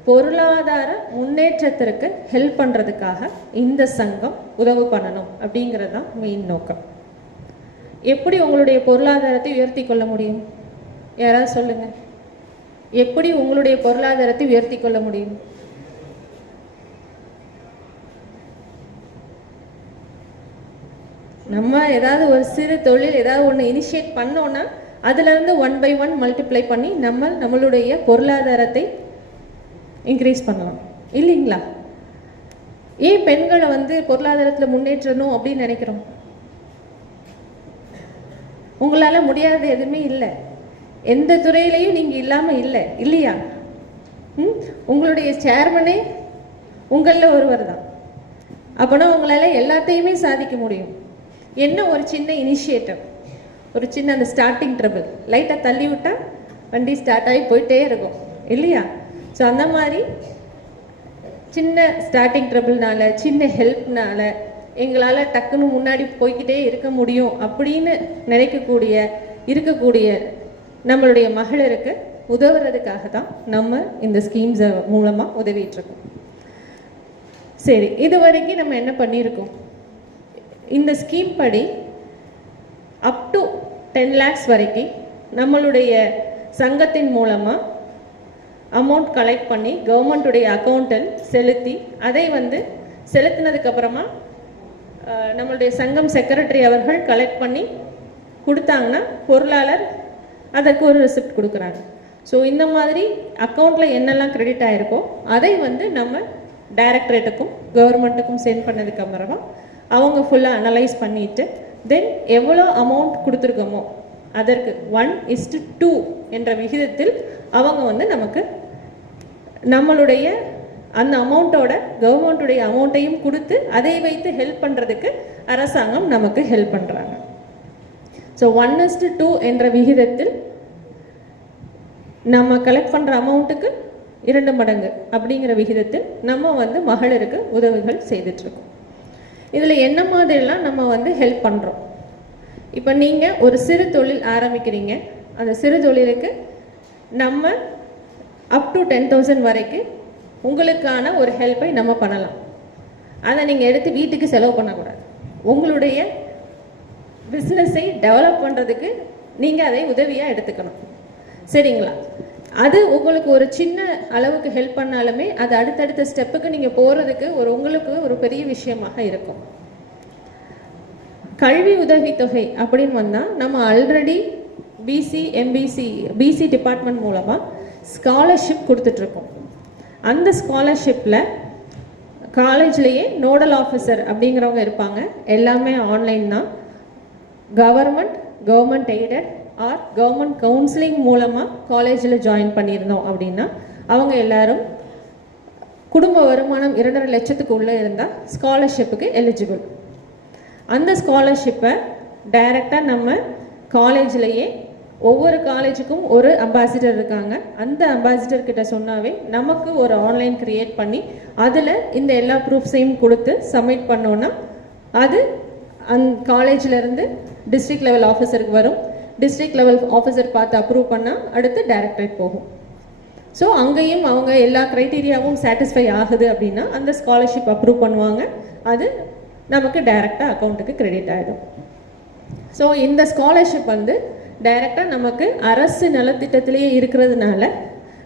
பொருளாதார முன்னேற்றத்திற்கு ஹெல்ப் பண்ணுறதுக்காக இந்த சங்கம் உதவி பண்ணணும் அப்படிங்கிறது தான் மெயின் நோக்கம். எப்படி உங்களுடைய பொருளாதாரத்தை உயர்த்தி கொள்ள முடியும்? யாராவது சொல்லுங்கள். எப்படி உங்களுடைய பொருளாதாரத்தை உயர்த்தி கொள்ள முடியும்? நம்ம ஏதாவது ஒரு சிறு தொழில் ஏதாவது ஒன்று இனிஷியேட் பண்ணோன்னா அதுலேருந்து 1 by 1 மல்டிப்ளை பண்ணி நம்மளுடைய பொருளாதாரத்தை இன்க்ரீஸ் பண்ணலாம் இல்லைங்களா? ஏன் பெண்களை வந்து பொருளாதாரத்தில் முன்னேற்றணும் அப்படின்னு நினைக்கிறோம்? உங்களால் முடியாதது எதுவுமே இல்லை. எந்த துறையிலையும் நீங்கள் இல்லாமல் இல்லை இல்லையா? உங்களுடைய சேர்மனே உங்களில் ஒருவர் தான். அப்போனா உங்களால் எல்லாத்தையுமே சாதிக்க முடியும். என்ன ஒரு சின்ன இனிஷியேட்டிவ், ஒரு சின்ன அந்த ஸ்டார்டிங் ட்ரபிள், லைட்டாக தள்ளி விட்டால் வண்டி ஸ்டார்ட் ஆகி போயிட்டே இருக்கும் இல்லையா? ஸோ அந்த மாதிரி சின்ன ஸ்டார்டிங் ட்ரபிள்னால, சின்ன ஹெல்ப்னால எங்களால் டக்குன்னு முன்னாடி போய்கிட்டே இருக்க முடியும் அப்படின்னு இருக்கக்கூடிய நம்மளுடைய மகளிருக்கு உதவுறதுக்காக தான் நம்ம இந்த ஸ்கீம்ஸை மூலமாக உதவிட்டுருக்கோம். சரி, இது வரைக்கும் நம்ம என்ன பண்ணியிருக்கோம்? இந்த ஸ்கீம் படி அப் டு 10 lakhs வரைக்கும் நம்மளுடைய சங்கத்தின் மூலமாக அமௌண்ட் கலெக்ட் பண்ணி கவர்மெண்ட்டுடைய அக்கௌண்ட்டில் செலுத்தி, அதை வந்து செலுத்தினதுக்கப்புறமா நம்மளுடைய சங்கம் செக்ரட்டரி அவர்கள் கலெக்ட் பண்ணி கொடுத்தாங்கன்னா பொருளாளர் அதற்கு ஒரு ரெசிப்ட் கொடுக்குறாங்க. ஸோ இந்த மாதிரி அக்கௌண்ட்டில் என்னெல்லாம் கிரெடிட் ஆகிருக்கோ அதை வந்து நம்ம டைரக்டரேட்டுக்கும் கவர்மெண்ட்டுக்கும் சென்ட் பண்ணதுக்கப்புறமா அவங்க ஃபுல்லாக அனலைஸ் பண்ணிவிட்டு தென் எவ்வளோ அமௌண்ட் கொடுத்துருக்கோமோ அதற்கு 1:2 என்ற விகிதத்தில் அவங்க வந்து நமக்கு நம்மளுடைய அந்த அமௌண்ட்டோட கவர்மெண்ட்டுடைய அமௌண்ட்டையும் கொடுத்து அதை வைத்து ஹெல்ப் பண்ணுறதுக்கு அரசாங்கம் நமக்கு ஹெல்ப் பண்ணுறாங்க. ஸோ 1:2 என்ற விகிதத்தில் நம்ம கலெக்ட் பண்ணுற அமௌண்ட்டுக்கு 2 மடங்கு அப்படிங்கிற விகிதத்தில் நம்ம வந்து மகளிருக்கு உதவிகள் செய்துட்ருக்கோம். இதில் என்ன மாதிரிலாம் நம்ம வந்து ஹெல்ப் பண்ணுறோம்? இப்போ நீங்கள் ஒரு சிறு தொழில் ஆரம்பிக்கிறீங்க, அந்த சிறு தொழிலுக்கு நம்ம அப் டு 10,000 வரைக்கும் உங்களுக்கான ஒரு ஹெல்ப்பை நம்ம பண்ணலாம். அதை நீங்கள் எடுத்து வீட்டுக்கு செலவு பண்ணக்கூடாது. உங்களுடைய பிஸ்னஸை டெவலப் பண்ணுறதுக்கு நீங்கள் அதை உதவியாக எடுத்துக்கணும். சரிங்களா? அது உங்களுக்கு ஒரு சின்ன அளவுக்கு ஹெல்ப் பண்ணாலுமே அது அடுத்தடுத்த ஸ்டெப்புக்கு நீங்கள் போகிறதுக்கு உங்களுக்கு ஒரு பெரிய விஷயமாக இருக்கும். கல்வி உதவித்தொகை அப்படின்னு வந்தால் நம்ம already BC MBC BC department மூலமாக ஸ்காலர்ஷிப் கொடுத்துட்ருக்கோம். அந்த ஸ்காலர்ஷிப்பில் காலேஜ்லேயே நோடல் ஆஃபீஸர் அப்படிங்கிறவங்க இருப்பாங்க. எல்லாமே ஆன்லைன் தான். Government aided or government counselling மூலமாக காலேஜில் ஜாயின் பண்ணியிருந்தோம் அப்படின்னா அவங்க எல்லாரும் குடும்ப வருமானம் 2.5 லட்சத்துக்கு உள்ளே இருந்தால் ஸ்காலர்ஷிப்புக்கு எலிஜிபிள். அந்த ஸ்காலர்ஷிப்பை டைரெக்டாக நம்ம காலேஜ்லேயே ஒவ்வொரு காலேஜுக்கும் ஒரு அம்பாசிடர் இருக்காங்க. அந்த அம்பாசிடர் கிட்ட சொன்னாவே நமக்கு ஒரு ஆன்லைன் கிரியேட் பண்ணி அதில் இந்த எல்லா ப்ரூஃப்ஸையும் கொடுத்து சப்மிட் பண்ணோன்னா அது காலேஜிலேருந்து டிஸ்ட்ரிக்ட் லெவல் ஆஃபீஸருக்கு வரும். டிஸ்ட்ரிக்ட் லெவல் ஆஃபீஸர் பார்த்து அப்ரூவ் பண்ணால் அடுத்து டைரக்டரேட் போகும். ஸோ அங்கேயும் அவங்க எல்லா க்ரைட்டீரியாவும் சாட்டிஸ்ஃபை ஆகுது அப்படின்னா அந்த ஸ்காலர்ஷிப் அப்ரூவ் பண்ணுவாங்க. அது நமக்கு டைரெக்டாக அக்கௌண்ட்டுக்கு கிரெடிட் ஆகிடும். ஸோ இந்த ஸ்காலர்ஷிப் டைரெக்டாக நமக்கு அரசு நலத்திட்டத்திலேயே இருக்கிறதுனால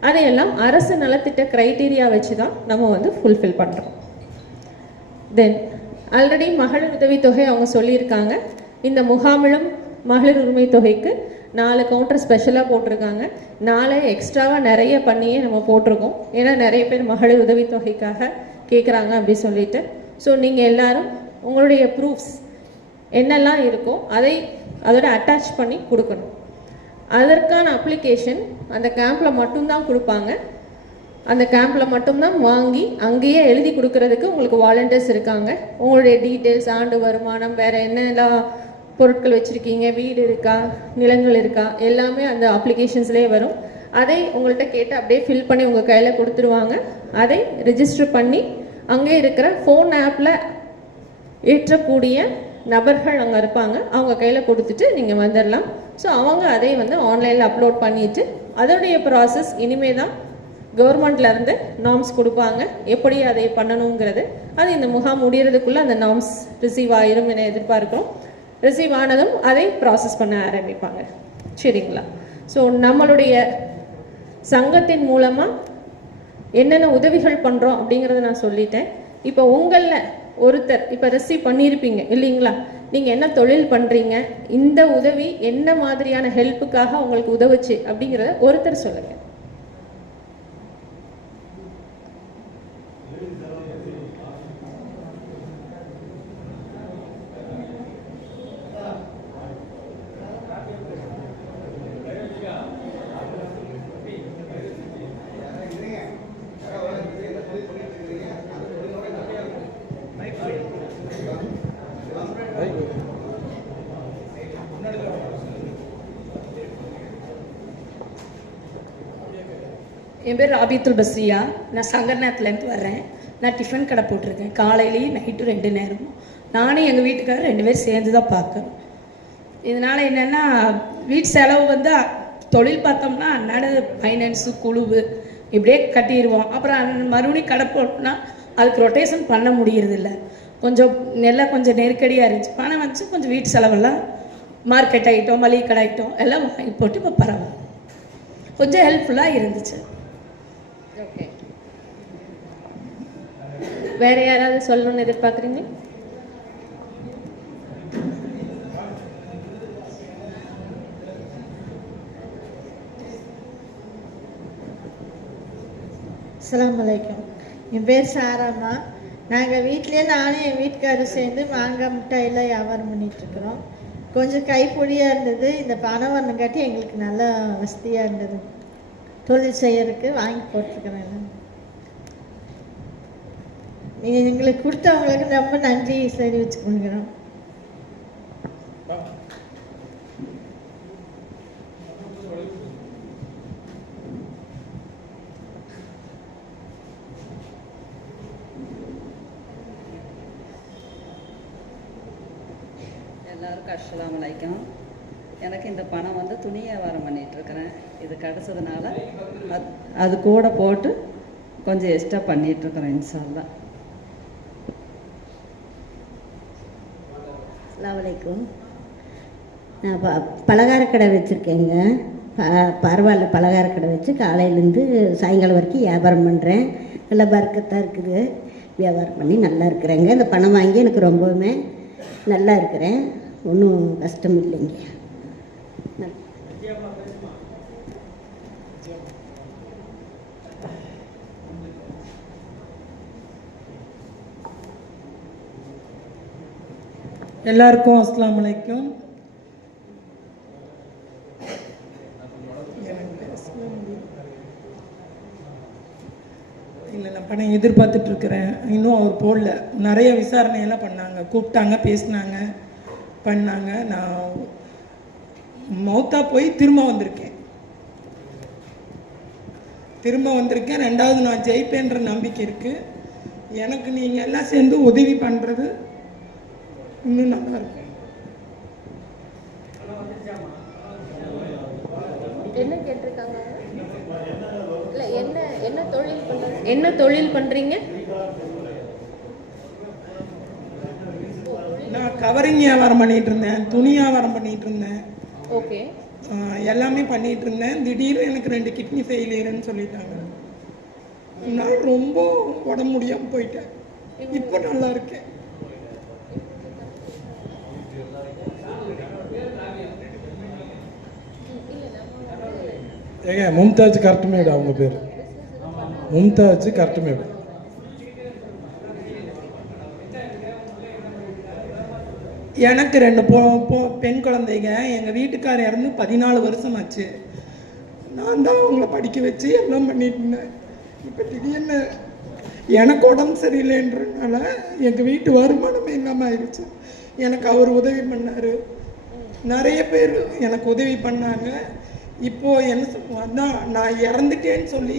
அதையெல்லாம் அரசு நலத்திட்ட க்ரைட்டீரியா வச்சு தான் நம்ம ஃபுல்ஃபில் பண்ணுறோம். தென் ஆல்ரெடி மகளிர் உதவித்தொகை அவங்க சொல்லியிருக்காங்க. இந்த முகாமிலும் மகளிர் உரிமை தொகைக்கு 4 கவுண்டர் ஸ்பெஷலாக போட்டிருக்காங்க. 4 எக்ஸ்ட்ராவாக நிறைய பண்ணியே நம்ம போட்டிருக்கோம். ஏன்னா நிறைய பேர் மகளிர் உதவித்தொகைக்காக கேட்குறாங்க அப்படி சொல்லிட்டு. ஸோ நீங்கள் எல்லாரும் உங்களுடைய ப்ரூஃப்ஸ் என்னெல்லாம் இருக்கோ அதோட அட்டாச் பண்ணி கொடுக்கணும். அதற்கான அப்ளிகேஷன் அந்த கேம்பில் மட்டும்தான் கொடுப்பாங்க. அந்த கேம்பில் மட்டும்தான் வாங்கி அங்கேயே எழுதி கொடுக்கறதுக்கு உங்களுக்கு வாலண்டியர்ஸ் இருக்காங்க. உங்களுடைய டீட்டெயில்ஸ், ஆண்டு வருமானம், வேறு என்னெல்லாம் பொருட்கள் வச்சுருக்கீங்க, வீடு இருக்கா, நிலங்கள் இருக்கா, எல்லாமே அந்த அப்ளிகேஷன்ஸ்லேயே வரும். அதை உங்கள்கிட்ட கேட்டு அப்படியே ஃபில் பண்ணி உங்கள் கையில் கொடுத்துருவாங்க. அதை ரிஜிஸ்டர் பண்ணி அங்கே இருக்கிற ஃபோன் ஆப்பில் ஏற்றக்கூடிய நபர்கள் அங்கே இருப்பாங்க. அவங்க கையில் கொடுத்துட்டு நீங்கள் வந்துடலாம். ஸோ அவங்க அதை ஆன்லைனில் அப்லோட் பண்ணிவிட்டு அதோடைய ப்ராசஸ் இனிமே தான் கவர்மெண்ட்லேருந்து நார்ம்ஸ் கொடுப்பாங்க எப்படி அதை பண்ணணுங்கிறது. அது இந்த முகாம் முடிகிறதுக்குள்ளே அந்த நார்ம்ஸ் ரிசீவ் ஆயிரும் என எதிர்பார்க்கிறோம். ரிசீவ் ஆனதும் அதை ப்ராசஸ் பண்ண ஆரம்பிப்பாங்க. சரிங்களா? ஸோ நம்மளுடைய சங்கத்தின் மூலமாக என்னென்ன உதவிகள் பண்ணுறோம் அப்படிங்கிறத நான் சொல்லிட்டேன். இப்போ உங்களில் ஒருத்தர் இப்போ ரிசீவ் பண்ணியிருப்பீங்க இல்லைங்களா? நீங்கள் என்ன தொழில் பண்ணுறீங்க, இந்த உதவி என்ன மாதிரியான ஹெல்ப்புக்காக உங்களுக்கு உதவுச்சு அப்படிங்கிறத ஒருத்தர் சொல்லுங்கள். என் பேர் ராபியத்துல் பஸ்ரியா. நான் சங்கர்நாத்லேருந்து வர்றேன். நான் டிஃபன் கடை போட்டிருக்கேன். காலையிலையும் நைட்டு 2 நேரம். நானும் எங்கள் வீட்டுக்காரர் 2 பேர் சேர்ந்து தான் பார்க்கணும். இதனால் என்னென்னா வீட்டு செலவு தொழில் பார்த்தோம்னா அன்னாட ஃபைனான்ஸு குழுவு இப்படியே கட்டிடுவோம். அப்புறம் மறுபடியும் கடை போட்டோம்னா அதுக்கு ரொட்டேஷன் பண்ண முடியறதில்ல. கொஞ்சம் நெருக்கடியாக இருந்துச்சு. பணம் வந்துச்சு, கொஞ்சம் வீட்டு செலவெல்லாம் மார்க்கெட் ஐட்டம், மளிகை கடை ஐட்டம் எல்லாம் வாங்கி போட்டு இப்போ பரவாயில்ல, கொஞ்சம் ஹெல்ப்ஃபுல்லாக இருந்துச்சு. ஓகே, வேற யாராவது சொல்லணும்னு எதிர்பார்க்குறீங்க? அஸ்ஸலாமு அலைக்கும். என் பேர் சாராம்மா. நாங்கள் வீட்டிலே நானும் என் வீட்டுக்காரரும் சேர்ந்து மாங்காய் மிட்டாயெல்லாம் வியாபாரம் பண்ணிகிட்ருக்குறோம். கொஞ்சம் கைப்பொடியாக இருந்தது. இந்த பணம் வரணுங்காட்டி எங்களுக்கு நல்லா வசதியாக இருந்தது. தொழில் செய்யறதுக்கு வாங்கி போட்டிருக்கிறேன். நீங்கள் எங்களுக்கு கொடுத்தவங்களுக்கு ரொம்ப நன்றி தெரிவிச்சுக்கொள்கிறோம். எல்லாருக்கும் அஸ்ஸலாமு அலைக்கும். எனக்கு இந்த பணம் துணி வியாபாரம் பண்ணிகிட்ருக்கிறேன். இது கிடச்சதுனால அது கூட போட்டு கொஞ்சம் எக்ஸ்ட்ரா பண்ணிகிட்ருக்குறேன் இன்ஷா அல்லாஹ். அஸ்ஸலாமு அலைக்கும். நான் பலகார கடை வச்சுருக்கேங்க. பரவாயில்ல, பலகார கடை வச்சு காலையிலேருந்து சாயங்காலம் வரைக்கும் வியாபாரம் பண்ணுறேன். நல்லா பறக்கத்தான் இருக்குது. வியாபாரம் பண்ணி நல்லா இருக்கிறேங்க. இந்த பணம் வாங்கி எனக்கு ரொம்பவுமே நல்லா இருக்கிறேன். ஒன்றும் கஷ்டம் இல்லைங்க. எல்லாருக்கும் அஸ்ஸலாமு அலைக்கும். இல்லை, நான் பணம் எதிர்பார்த்துட்ருக்கிறேன். இன்னும் அவர் போடல. நிறைய விசாரணையெல்லாம் பண்ணாங்க, கூப்பிட்டாங்க, பேசினாங்க, பண்ணாங்க. நான் மௌத்தா போய் திரும்ப வந்திருக்கேன். ரெண்டாவது நான் ஜெயிப்பேன்ற நம்பிக்கை இருக்குது எனக்கு. நீங்கள் எல்லாம் சேர்ந்து உதவி பண்ணுறது இன்னும் நல்லா இருக்கும். என்ன கேட்டிருக்காங்க? இல்லை, என்ன தொழில் பண்ணுறீங்க? நான் கவரிங் வியாபாரம் பண்ணிட்டு இருந்தேன், துணி வியாபாரம் பண்ணிட்டு இருந்தேன். ஓகே. எல்லாமே பண்ணிட்டு இருந்தேன். திடீர்னு எனக்கு 2 கிட்னி ஃபெயிலியர்னு சொல்லிட்டாங்க. நான் ரொம்ப உடம்பு முடியாமல் போயிட்டேன். இப்போ நல்லா இருக்கேன். ஏங்க, மும்தாஜ் கரெக்டுமேடு அவங்க பேர். மும்தாஜ் கரெக்டுமேடு. எனக்கு 2 பெண் குழந்தைங்க. எங்கள் வீட்டுக்காரர் இறந்து 14 வருஷம் ஆச்சு. நான் தான் அவங்கள படிக்க வச்சு எல்லாம் பண்ணிட்டு இருந்தேன். இப்போ திடீர்னு எனக்கு உடம்பு சரியில்லைன்றதுனால எங்கள் வீட்டு வருமானமே இல்லாமல் ஆயிடுச்சு. எனக்கு அவர் உதவி பண்ணார். நிறைய பேர் எனக்கு உதவி பண்ணாங்க. இப்போது என்ன தான் நான் இறந்துட்டேன்னு சொல்லி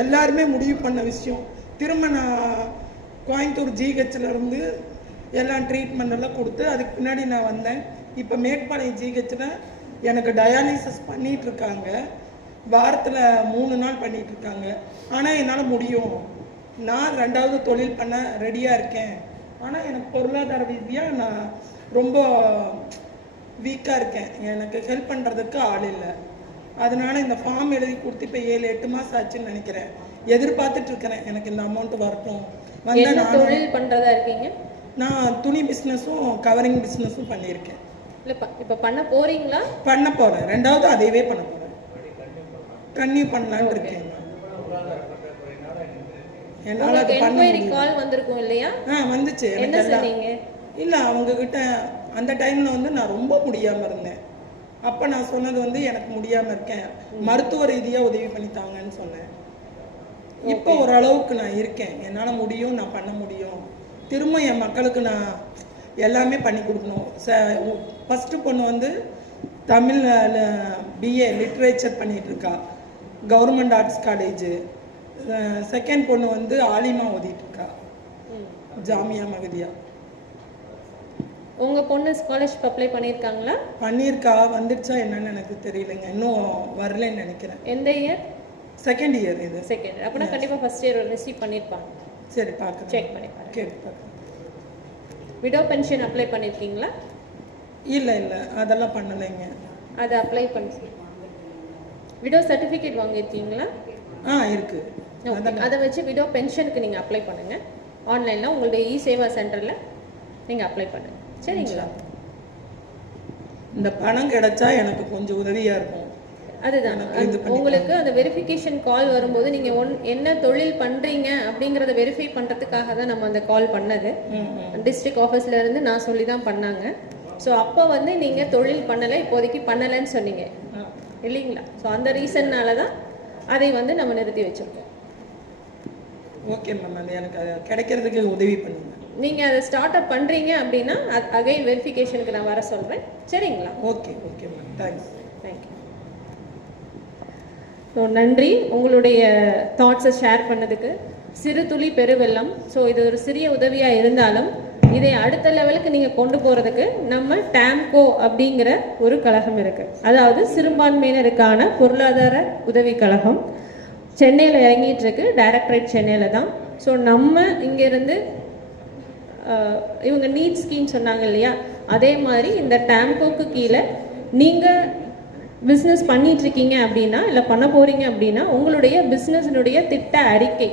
எல்லாருமே முடிவு பண்ண விஷயம். திரும்ப நான் கோயம்புத்தூர் ஜிஹெச்சில் இருந்து எல்லாம் ட்ரீட்மெண்ட் எல்லாம் கொடுத்து அதுக்கு பின்னாடி நான் வந்தேன். இப்போ மேட்பாளையம் ஜிஹெச்சில் எனக்கு டயாலிசிஸ் பண்ணிகிட்ருக்காங்க. வாரத்தில் 3 நாள் பண்ணிகிட்ருக்காங்க. ஆனால் என்னால் முடியும். நான் 2வது தொழில் பண்ண ரெடியாக இருக்கேன். ஆனால் எனக்கு பொருளாதார ரீதியாக நான் ரொம்ப வீக்காக இருக்கேன். எனக்கு ஹெல்ப் பண்ணுறதுக்கு ஆள் இல்லை. அதனால் இந்த ஃபார்ம் எழுதி கொடுத்து இப்போ 7-8 மாதம் ஆச்சுன்னு நினைக்கிறேன். எதிர்பார்த்துட்ருக்கிறேன் எனக்கு இந்த அமௌண்ட் வரட்டும். என்ன தொழில் பண்ணுறதா இருக்கீங்க? நான் துணி பிஸ்னஸும் கவரிங் பிஸ்னஸும் பண்ணியிருக்கேன். இல்லை, இப்போ பண்ண போகிறீங்களா? பண்ண போகிறேன். 2வது அதையவே பண்ண போகிறேன். கன்னியூ பண்ணலான்னு இருக்கேன். என்னால் அது என்கொயரி கால் வந்திருக்கும் இல்லையா? வந்துச்சு. என்ன சொன்னீங்க? இல்லை, அவங்கக்கிட்ட அந்த டைமில் வந்து நான் ரொம்ப முடியாமல் இருந்தேன். அப்போ நான் சொன்னது வந்து எனக்கு முடியாமல் இருக்கேன், மருத்துவ ரீதியாக உதவி பண்ணித்தாங்கன்னு சொன்னேன். இப்போ ஓரளவுக்கு நான் இருக்கேன். என்னால் முடியும், நான் பண்ண முடியும். திரும்ப என் மக்களுக்கு நான் எல்லாமே பண்ணி கொடுக்கணும். ஃபஸ்ட்டு பொண்ணு வந்து தமிழ் பிஏ லிட்ரேச்சர் பண்ணிகிட்ருக்கா, கவர்மெண்ட் ஆர்ட்ஸ் காலேஜு. செகண்ட் பொண்ணு வந்து ஆலிமா ஓதிட்டுருக்கா, ஜாமியா மகதியா. உங்கள் பொண்ணு ஸ்காலர்ஷிப் அப்ளை பண்ணியிருக்காங்களா? பண்ணியிருக்கா. வந்துடுச்சா என்னன்னு எனக்கு தெரியலைங்க. இன்னும் வரலன்னு நினைக்கிறேன். எந்த இயர்? Second year. இது செகண்ட். அப்படின்னா கண்டிப்பாக ஃபஸ்ட் இயர் ரிசீவ் பண்ணியிருப்பாங்க. சரி, பார்க்குறேன். செக் பண்ணி கேட்டு பார்க்குறேன். விடோ பென்ஷன் அப்ளை பண்ணியிருக்கீங்களா? இல்லை, அதெல்லாம் பண்ணலைங்க. அதை அப்ளை பண்ணி விடோ சர்டிஃபிகேட் வாங்கியிருக்கீங்களா? இருக்குது. அதை வச்சு விடோ பென்ஷனுக்கு நீங்கள் அப்ளை பண்ணுங்கள். ஆன்லைனில் உங்களுடைய சேவா சென்டரில் நீங்கள் அப்ளை பண்ணுங்கள். சரிங்களா? இந்த பணம் கிடைச்சா எனக்கு கொஞ்சம் உதவியாக இருக்கும். அதுதான் உங்களுக்கு அந்த வெரிஃபிகேஷன் கால் வரும்போது நீங்கள் என்ன தொழில் பண்ணுறீங்க அப்படிங்கிறத வெரிஃபை பண்ணுறதுக்காக தான் நம்ம அந்த கால் பண்ணது. டிஸ்ட்ரிக்ட் ஆஃபீஸில் இருந்து நான் சொல்லி தான் பண்ணாங்க. ஸோ அப்போ வந்து நீங்கள் தொழில் பண்ணலை, இப்போதைக்கு பண்ணலைன்னு சொன்னீங்க இல்லைங்களா? ஸோ அந்த ரீசன்னால தான் அதை வந்து நம்ம நிறுத்தி வச்சுருக்கோம். ஓகே மேம், அது எனக்கு கிடைக்கிறதுக்கு உதவி பண்ணுங்க. நீங்கள் அதை ஸ்டார்ட் அப் பண்ணுறீங்க அப்படின்னா அகைன் வெரிஃபிகேஷனுக்கு நான் வர சொல்கிறேன். சரிங்களா? Okay ma'am, thanks. Thank you. So நன்றி உங்களுடைய தாட்ஸை ஷேர் பண்ணதுக்கு. சிறு துளி பெருவெள்ளம். ஸோ இது ஒரு சிறிய உதவியாக இருந்தாலும் இதை அடுத்த லெவலுக்கு நீங்கள் கொண்டு போகிறதுக்கு நம்ம டேம்கோ அப்படிங்கிற ஒரு கழகம் இருக்குது. அதாவது சிறுபான்மையினருக்கான பொருளாதார உதவி கழகம் சென்னையில் இறங்கிட்டு இருக்கு. டைரக்டரேட் சென்னையில் தான். ஸோ நம்ம இங்கேருந்து இவங்க நீட் ஸ்கீம் சொன்னாங்க இல்லையா, அதே மாதிரி இந்த டேம்கோக்கு கீழே நீங்கள் பிஸ்னஸ் பண்ணிட்டு இருக்கீங்க அப்படின்னா இல்லை பண்ண போகிறீங்க அப்படின்னா உங்களுடைய பிஸ்னஸினுடைய திட்ட அறிக்கை,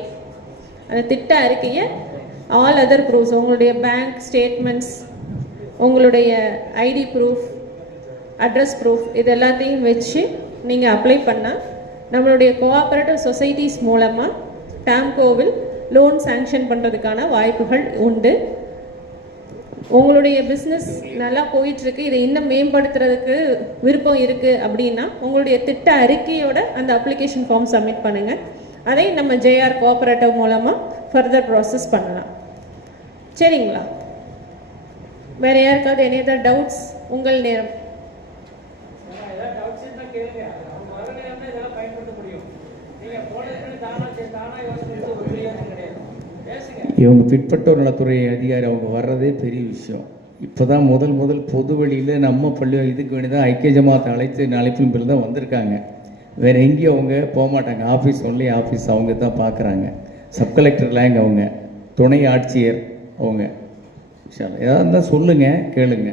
அந்த திட்ட அறிக்கையை ஆல் அதர் ப்ரூஃப்ஸ், உங்களுடைய பேங்க் ஸ்டேட்மெண்ட்ஸ், உங்களுடைய ஐடி ப்ரூஃப், அட்ரஸ் ப்ரூஃப், இது எல்லாத்தையும் வச்சு நீங்கள் அப்ளை பண்ணால் நம்மளுடைய கோஆப்ரேட்டிவ் சொசைட்டிஸ் மூலமாக டாம்கோவில் லோன் சாங்ஷன் பண்ணுறதுக்கான வாய்ப்புகள் உண்டு. உங்களுடைய பிஸ்னஸ் நல்லா போயிட்டுருக்கு, இதை இன்னும் மேம்படுத்துறதுக்கு விருப்பம் இருக்குது அப்படின்னா உங்களுடைய திட்ட அறிக்கையோட அந்த அப்ளிகேஷன் ஃபார்ம் சப்மிட் பண்ணுங்கள். அதை நம்ம ஜேஆர் கோஆப்ரேட்டிவ் மூலமாக ஃபர்தர் ப்ராசஸ் பண்ணலாம். சரிங்களா? வேறு யாருக்காவது எனி அதர் டவுட்ஸ்? உங்கள் நேரம். இவங்க பிற்பட்டோர் நலத்துறை அதிகாரி அவங்க வர்றதே பெரிய விஷயம். இப்போ தான் முதல் பொது வழியில் நம்ம பள்ளி இதுக்கு வேண்டி தான் ஐக்கிய ஜமாத் அழைப்பின் பேர் தான் வந்திருக்காங்க. வேறு எங்கேயும் அவங்க போக மாட்டாங்க. ஆஃபீஸ் ஒன்லி ஆஃபீஸ் அவங்க தான் பார்க்குறாங்க. சப் கலெக்டர் லேங் அவங்க, துணை ஆட்சியர் அவங்க. ஏதாவது இருந்தால் சொல்லுங்கள், கேளுங்க.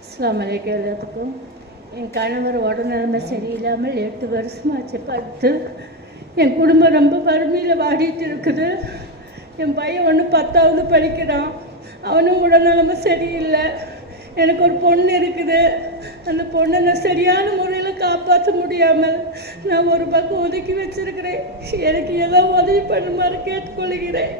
அஸ்ஸலாமு அலைக்கும் எல்லாத்துக்கும். என் கணவர் உடல்நிலைமை சரியில்லாமல் 8 வருஷமாச்சு படுத்து. என் குடும்பம் ரொம்ப வறுமையில் வாடிட்டு இருக்குது. என் பையன் ஒன்று 10வது படிக்கிறான், அவனும் உடல்நிலைமை சரியில்லை. எனக்கு ஒரு பொண்ணு இருக்குது. அந்த பொண்ணை நான் சரியான முறையில் காப்பாற்ற முடியாமல் நான் ஒரு பக்கம் ஒதுக்கி வச்சிருக்கிறேன். எனக்கு ஏதோ உதவி பண்ணுமாறு கேட்டுக்கொள்கிறேன்.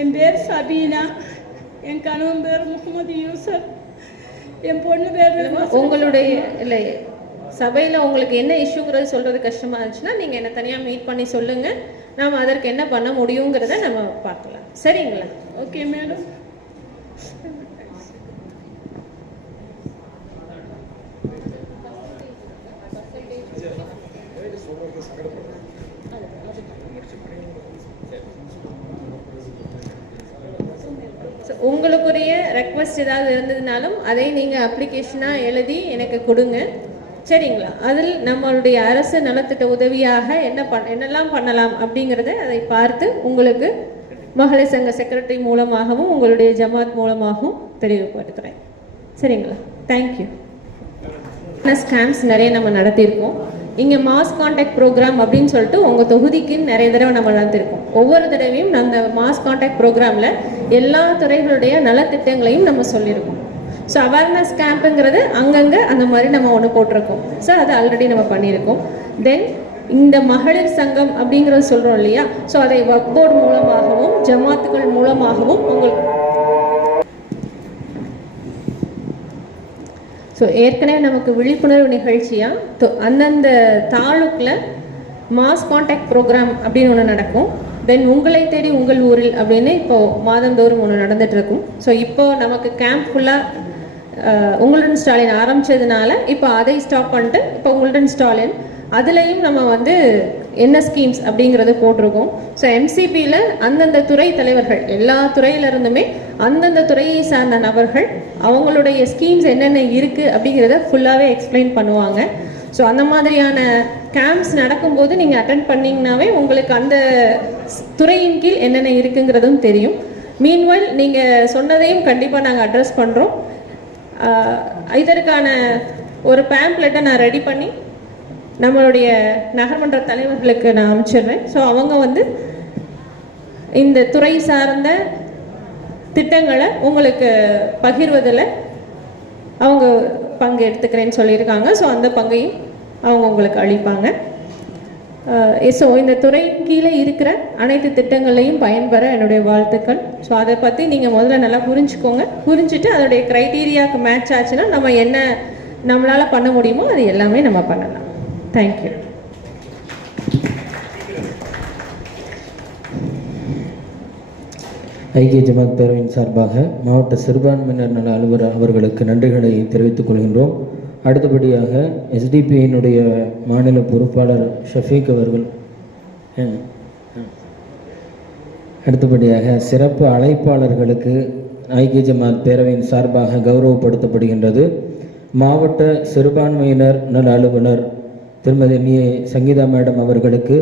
என் பேர் சபீனா, என் கணவன் பேர் முகமது யூசப், என் பொண்ணு பேர். உங்களுடைய இல்லை சபையில் உங்களுக்கு என்ன இஷ்யூங்கிறது சொல்கிறது கஷ்டமாக இருந்துச்சுன்னா நீங்கள் என்ன தனியாக மீட் பண்ணி சொல்லுங்கள். நாம் அதற்கு என்ன பண்ண முடியுங்கிறத நம்ம பார்க்கலாம். சரிங்களா? Okay madam. உங்களுக்குரிய ரெக்வஸ்ட் ஏதாவது இருந்ததுனாலும் அதை நீங்கள் அப்ளிகேஷனாக எழுதி எனக்கு கொடுங்க. சரிங்களா? அதில் நம்மளுடைய அரசு நலத்திட்ட உதவியாக என்னெல்லாம் பண்ணலாம் அப்படிங்கிறத அதை பார்த்து உங்களுக்கு மகளிர் சங்க செக்ரட்டரி மூலமாகவும் உங்களுடைய ஜமாத் மூலமாகவும் தெளிவுபடுத்துகிறேன். சரிங்களா? தேங்க்யூ. ஸ்கேம்ஸ் நிறைய நம்ம நடத்தியிருக்கோம். இங்கே மாஸ் கான்டாக்ட் ப்ரோக்ராம் அப்படின்னு சொல்லிட்டு உங்கள் தொகுதிக்கு நிறைய தடவை நம்ம நடத்திருக்கோம். ஒவ்வொரு தடவையும் அந்த மாஸ் கான்டாக்ட் ப்ரோக்ராமில் எல்லா துறைகளுடைய நலத்திட்டங்களையும் நம்ம சொல்லியிருக்கோம். ஸோ அவேர்னஸ் கேம்புங்கிறது அங்கங்கே அந்த மாதிரி நம்ம ஒன்று போட்டிருக்கோம். ஸோ அது ஆல்ரெடி நம்ம பண்ணியிருக்கோம். தென் இந்த மகளிர் சங்கம் அப்படிங்கிறத சொல்கிறோம் இல்லையா? ஸோ அதை வக்ஃப் போர்டு மூலமாகவும் ஜமாத்துக்கள் மூலமாகவும் உங்களுக்கு ஸோ ஏற்கனவே நமக்கு விழிப்புணர்வு நிகழ்ச்சியாக அந்தந்த தாலுக்கில் மாஸ் கான்டாக்ட் ப்ரோக்ராம் அப்படின்னு ஒன்று நடக்கும். தென் உங்களை தேடி உங்கள் ஊரில் அப்படின்னு இப்போது மாதந்தோறும் ஒன்று நடந்துகிட்ருக்கும். ஸோ இப்போ நமக்கு கேம்ப் ஃபுல்லாக உங்களுடன் ஸ்டாலின் ஆரம்பித்ததுனால இப்போ அதை ஸ்டாப் பண்ணிட்டு இப்போ உங்களுடன் ஸ்டாலின் அதுலேயும் நம்ம வந்து என்ன ஸ்கீம்ஸ் அப்படிங்கிறது போட்டிருக்கோம். ஸோ எம்சிபியில் அந்தந்த துறை தலைவர்கள் எல்லா துறையிலிருந்துமே அந்தந்த துறையை சார்ந்த நபர்கள் அவங்களுடைய ஸ்கீம்ஸ் என்னென்ன இருக்குது அப்படிங்கிறத ஃபுல்லாகவே எக்ஸ்பிளைன் பண்ணுவாங்க. ஸோ அந்த மாதிரியான கேம்ப்ஸ் நடக்கும்போது நீங்கள் அட்டென்ட் பண்ணிங்கனாவே உங்களுக்கு அந்த துறையின் கீழ் என்னென்ன இருக்குங்கிறதும் தெரியும். மீன்வைல் நீங்கள் சொன்னதையும் கண்டிப்பாக நாங்கள் அட்ரஸ் பண்ணுறோம். இதற்கான ஒரு பேம்ப்லெட்டை நான் ரெடி பண்ணி நம்மளுடைய நகர்மன்ற தலைவர்களுக்கு நான் அனுப்பிச்சிடுறேன். ஸோ அவங்க வந்து இந்த துறை சார்ந்த திட்டங்களை உங்களுக்கு பகிர்வதில் அவங்க பங்கு எடுத்துக்கிறேன்னு சொல்லியிருக்காங்க. ஸோ அந்த பங்கையும் அவங்க உங்களுக்கு அளிப்பாங்க. ஸோ இந்த துறையின் கீழே இருக்கிற அனைத்து திட்டங்களையும் பயன்பெற என்னுடைய வாழ்த்துக்கள். ஸோ அதை பற்றி நீங்கள் முதல்ல நல்லா புரிஞ்சுக்கோங்க. புரிஞ்சுட்டு அதோடைய க்ரைட்டீரியாவுக்கு மேட்ச் ஆச்சுன்னா நம்ம என்ன நம்மளால் பண்ண முடியுமோ அது எல்லாமே நம்ம பண்ணலாம். தேங்க்யூ. ஐக்கிய ஜமாத் பேரவையின் சார்பாக மாவட்ட சிறுபான்மையினர் நல அலுவலர் அவர்களுக்கு நன்றிகளை தெரிவித்துக் கொள்கின்றோம். அடுத்தபடியாக எஸ்டிபியினுடைய மாநில பொறுப்பாளர் ஷஃபீக் அவர்கள், அடுத்தபடியாக சிறப்பு அழைப்பாளர்களுக்கு ஐக்கிய ஜமாத் பேரவையின் சார்பாக கௌரவப்படுத்தப்படுகின்றது. மாவட்ட சிறுபான்மையினர் நல அலுவலர் திருமதி சங்கீதா மேடம் அவர்களுக்கு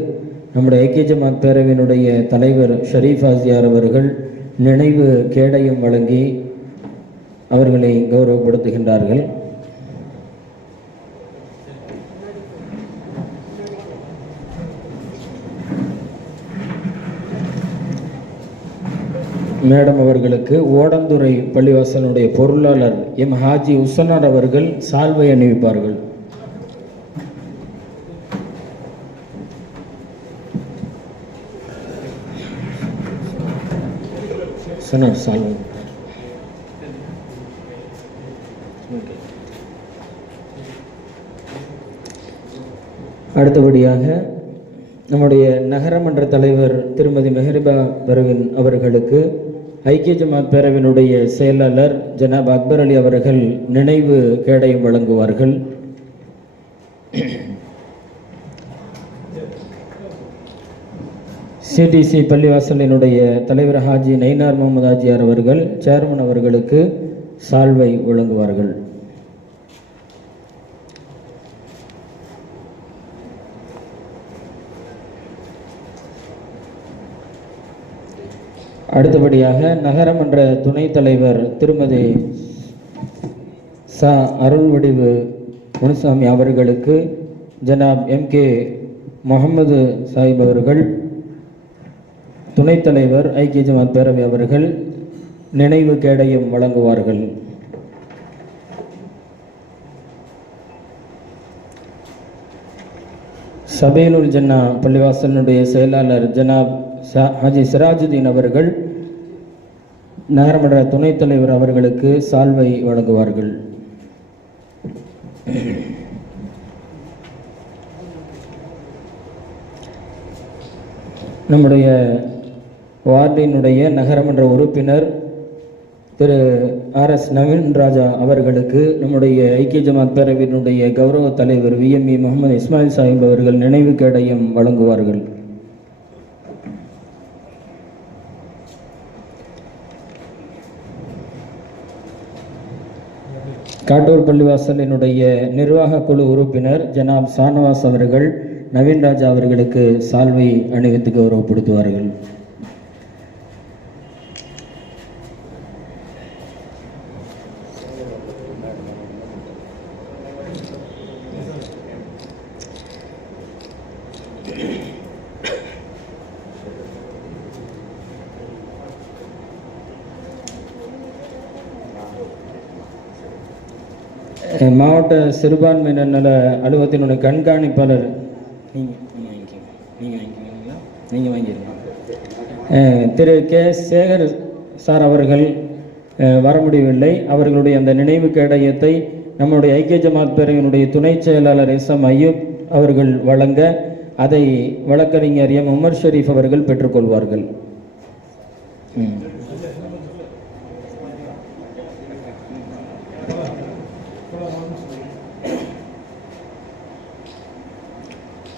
நம்முடைய ஐக்கிய ஜமாத் பேரவையினுடைய தலைவர் ஷரீஃப் ஆசியார் அவர்கள் நினைவு கேடயம் வழங்கி அவர்களை கௌரவப்படுத்துகின்றார்கள். மேடம் அவர்களுக்கு ஓடந்துறை பள்ளிவாசலுடைய பொருளாளர் எம் ஹாஜி உசனார் அவர்கள் சால்வை அணிவிப்பார்கள். உசனார் சால்வை. அடுத்தபடியாக நம்முடைய நகரமன்ற தலைவர் திருமதி மெஹரிபா பர்வீன் அவர்களுக்கு ஐக்கிய ஜமாத் பேரவையினுடைய செயலாளர் ஜனாப் அக்பர் அலி அவர்கள் நினைவு கேடயம் வழங்குவார்கள். சிடிசி பள்ளிவாசலினுடைய தலைவர் ஹாஜி நைனார் முகமது ஆஜியார் அவர்கள் சேர்மன் அவர்களுக்கு சால்வை வழங்குவார்கள். அடுத்தபடியாக நகரமன்ற துணைத் தலைவர் திருமதி ச அருள்வடிவு முனுசாமி அவர்களுக்கு ஜனாப் MK முகமது சாஹிப் அவர்கள் துணைத் தலைவர் ஐக்கிய ஜமாத் பேரவை அவர்கள் நினைவு கேடயம் வழங்குவார்கள். சபேலுல் ஜன்னா பள்ளிவாசலினுடைய செயலாளர் ஜனாப் ஹாஜி சிராஜுதீன் அவர்கள் நகரமன்ற துணைத் தலைவர் அவர்களுக்கு சால்வை வழங்குவார்கள். நம்முடைய வார்டினுடைய நகரமன்ற உறுப்பினர் திரு RS நவீன் ராஜா அவர்களுக்கு நம்முடைய ஐக்கிய ஜமாத் பேரவையினுடைய கௌரவ தலைவர் VME முகமது இஸ்மாயில் சாஹிப் அவர்கள் நினைவு கேடயம் வழங்குவார்கள். காட்டூர் பள்ளிவாசலினுடைய நிர்வாக குழு உறுப்பினர் ஜனாப் சானவாஸ் அவர்கள் நவீன் ராஜா அவர்களுக்கு சால்வை அணிவித்து கௌரவப்படுத்துவார்கள். மாவட்ட சிறுபான்மையினர் நல அலுவலகத்தினுடைய கண்காணிப்பாளர் நீங்கள் வாங்கிடலாம். திரு K சேகர் சார் அவர்கள் வர முடியவில்லை. அவர்களுடைய அந்த நினைவு கேடயத்தை நம்முடைய ஐக்கிய ஜமாத் பேரவையினுடைய துணை செயலாளர் SM ஐயூப் அவர்கள் வழங்க அதை வழக்கறிஞர் M உமர் ஷரீஃப் அவர்கள் பெற்றுக்கொள்வார்கள்.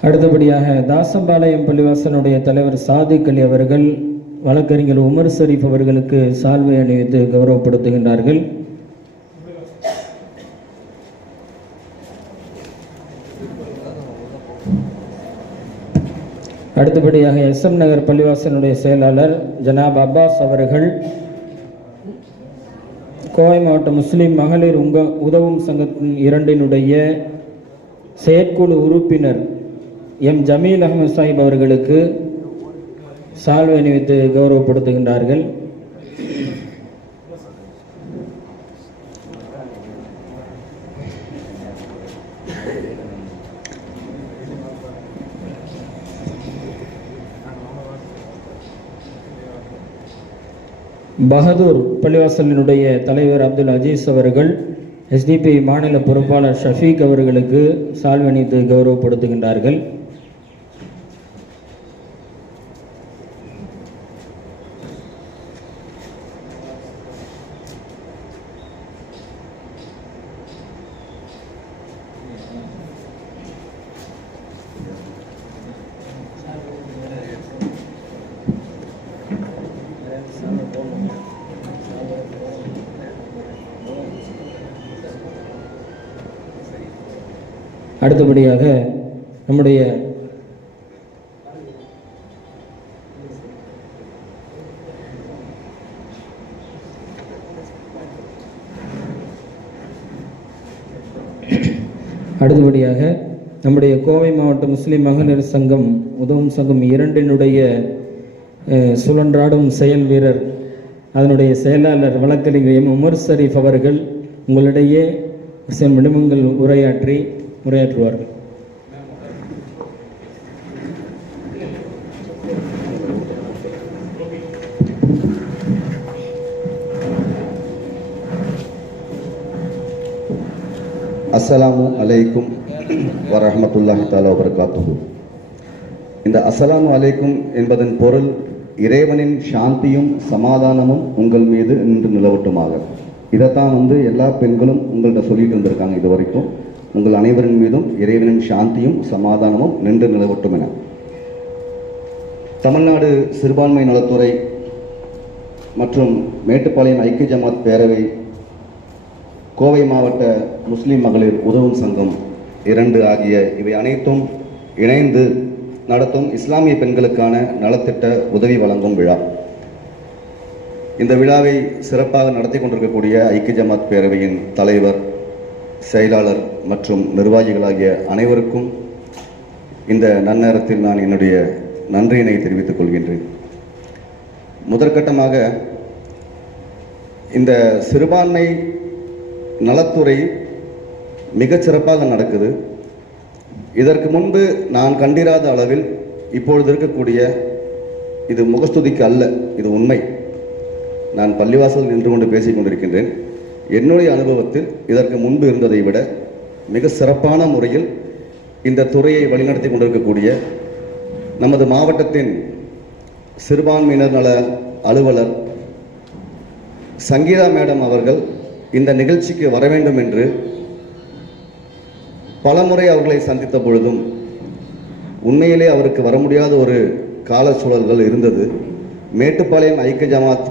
அடுத்தபடியாக தாசம்பாளையம் பள்ளிவாசனுடைய தலைவர் சாதிக் அலி அவர்கள் வழக்கறிஞர் உமர் ஷரீஃப் அவர்களுக்கு சால்வை அணிவித்து கௌரவப்படுத்துகின்றார்கள். அடுத்தபடியாக SM நகர் பள்ளிவாசனுடைய செயலாளர் ஜனாப் அப்பாஸ் அவர்கள் கோவை மாவட்ட முஸ்லிம் மகளிர் உதவும் சங்கத்தின் 2னுடைய செயற்குழு உறுப்பினர் M ஜமீல் அகமது சாஹிப் அவர்களுக்கு சால்வை அணிவித்து கௌரவப்படுத்துகின்றார்கள். பகதூர் பள்ளிவாசலினுடைய தலைவர் அப்துல் அஜீஸ் அவர்கள் SDP மாநில பொறுப்பாளர் ஷஃபீக் அவர்களுக்கு சால்வை அணிவித்து கௌரவப்படுத்துகின்றார்கள். அடுத்தபடியாக நம்முடைய கோவை மாவட்ட முஸ்லிம் மகளிர் சங்கம் உதவும் சங்கம் 2னுடைய சுழன்றாடும் செயல் வீரர், அதனுடைய செயலாளர் வழக்கறிஞர் உமர் ஷரீஃப் அவர்கள் உங்களிடையே சில நிமிடங்கள் உரையாற்றுவார்கள். அஸ்ஸலாமு அலைக்கும் வரஹ்மத்துல்லாஹி தஆலா வபரகாத்துஹு. இந்த அஸ்ஸலாமு அலைக்கும் என்பதன் பொருள் இறைவனின் சாந்தியும் சமாதானமும் உங்கள் மீது நின்று நிலவட்டுமாக. இதைத்தான் எல்லா பெண்களும் உங்கள்கிட்ட சொல்லிட்டு இருந்திருக்காங்க இது வரைக்கும். உங்கள் அனைவரின் மீதும் இறைவனின் சாந்தியும் சமாதானமும் நின்று நிலவட்டும் என. தமிழ்நாடு சிறுபான்மை நலத்துறை மற்றும் மேட்டுப்பாளையம் ஐக்கிய ஜமாத் பேரவை, கோவை மாவட்ட முஸ்லிம் மகளிர் உதவும் சங்கம் 2 ஆகிய இவை அனைத்தும் இணைந்து நடத்தும் இஸ்லாமிய பெண்களுக்கான நலத்திட்ட உதவி வழங்கும் விழா. இந்த விழாவை சிறப்பாக நடத்தி கொண்டிருக்கக்கூடிய ஐக்கிய ஜமாத் பேரவையின் தலைவர், செயலாளர் மற்றும் நிர்வாகிகளாகிய அனைவருக்கும் இந்த நன்னேரத்தில் நான் என்னுடைய நன்றியினை தெரிவித்துக் கொள்கின்றேன். முதற்கட்டமாக இந்த சிறுபான்மை நலத்துறை மிகச்சிறப்பாக நடக்குது. இதற்கு முன்பு நான் கண்டிராத அளவில் இப்பொழுது இருக்கக்கூடிய, இது முகஸ்துதிக்கு அல்ல, இது உண்மை. நான் பள்ளிவாசல் நின்று கொண்டு பேசிக் கொண்டிருக்கின்றேன். என்னுடைய அனுபவத்தில் இதற்கு முன்பு இருந்ததை விட மிக சிறப்பான முறையில் இந்த துறையை வழிநடத்தி கொண்டிருக்கக்கூடிய நமது மாவட்டத்தின் சிறுபான்மையினர் நல அலுவலர் சங்கீதா மேடம் அவர்கள் இந்த நிகழ்ச்சிக்கு வர வேண்டும் என்று பலமுறை அவர்களை சந்தித்த பொழுதும் உண்மையிலே அவருக்கு வர முடியாத ஒரு கால சூழல்கள் இருந்தது. மேட்டுப்பாளையம் ஐக்கிய ஜமாத்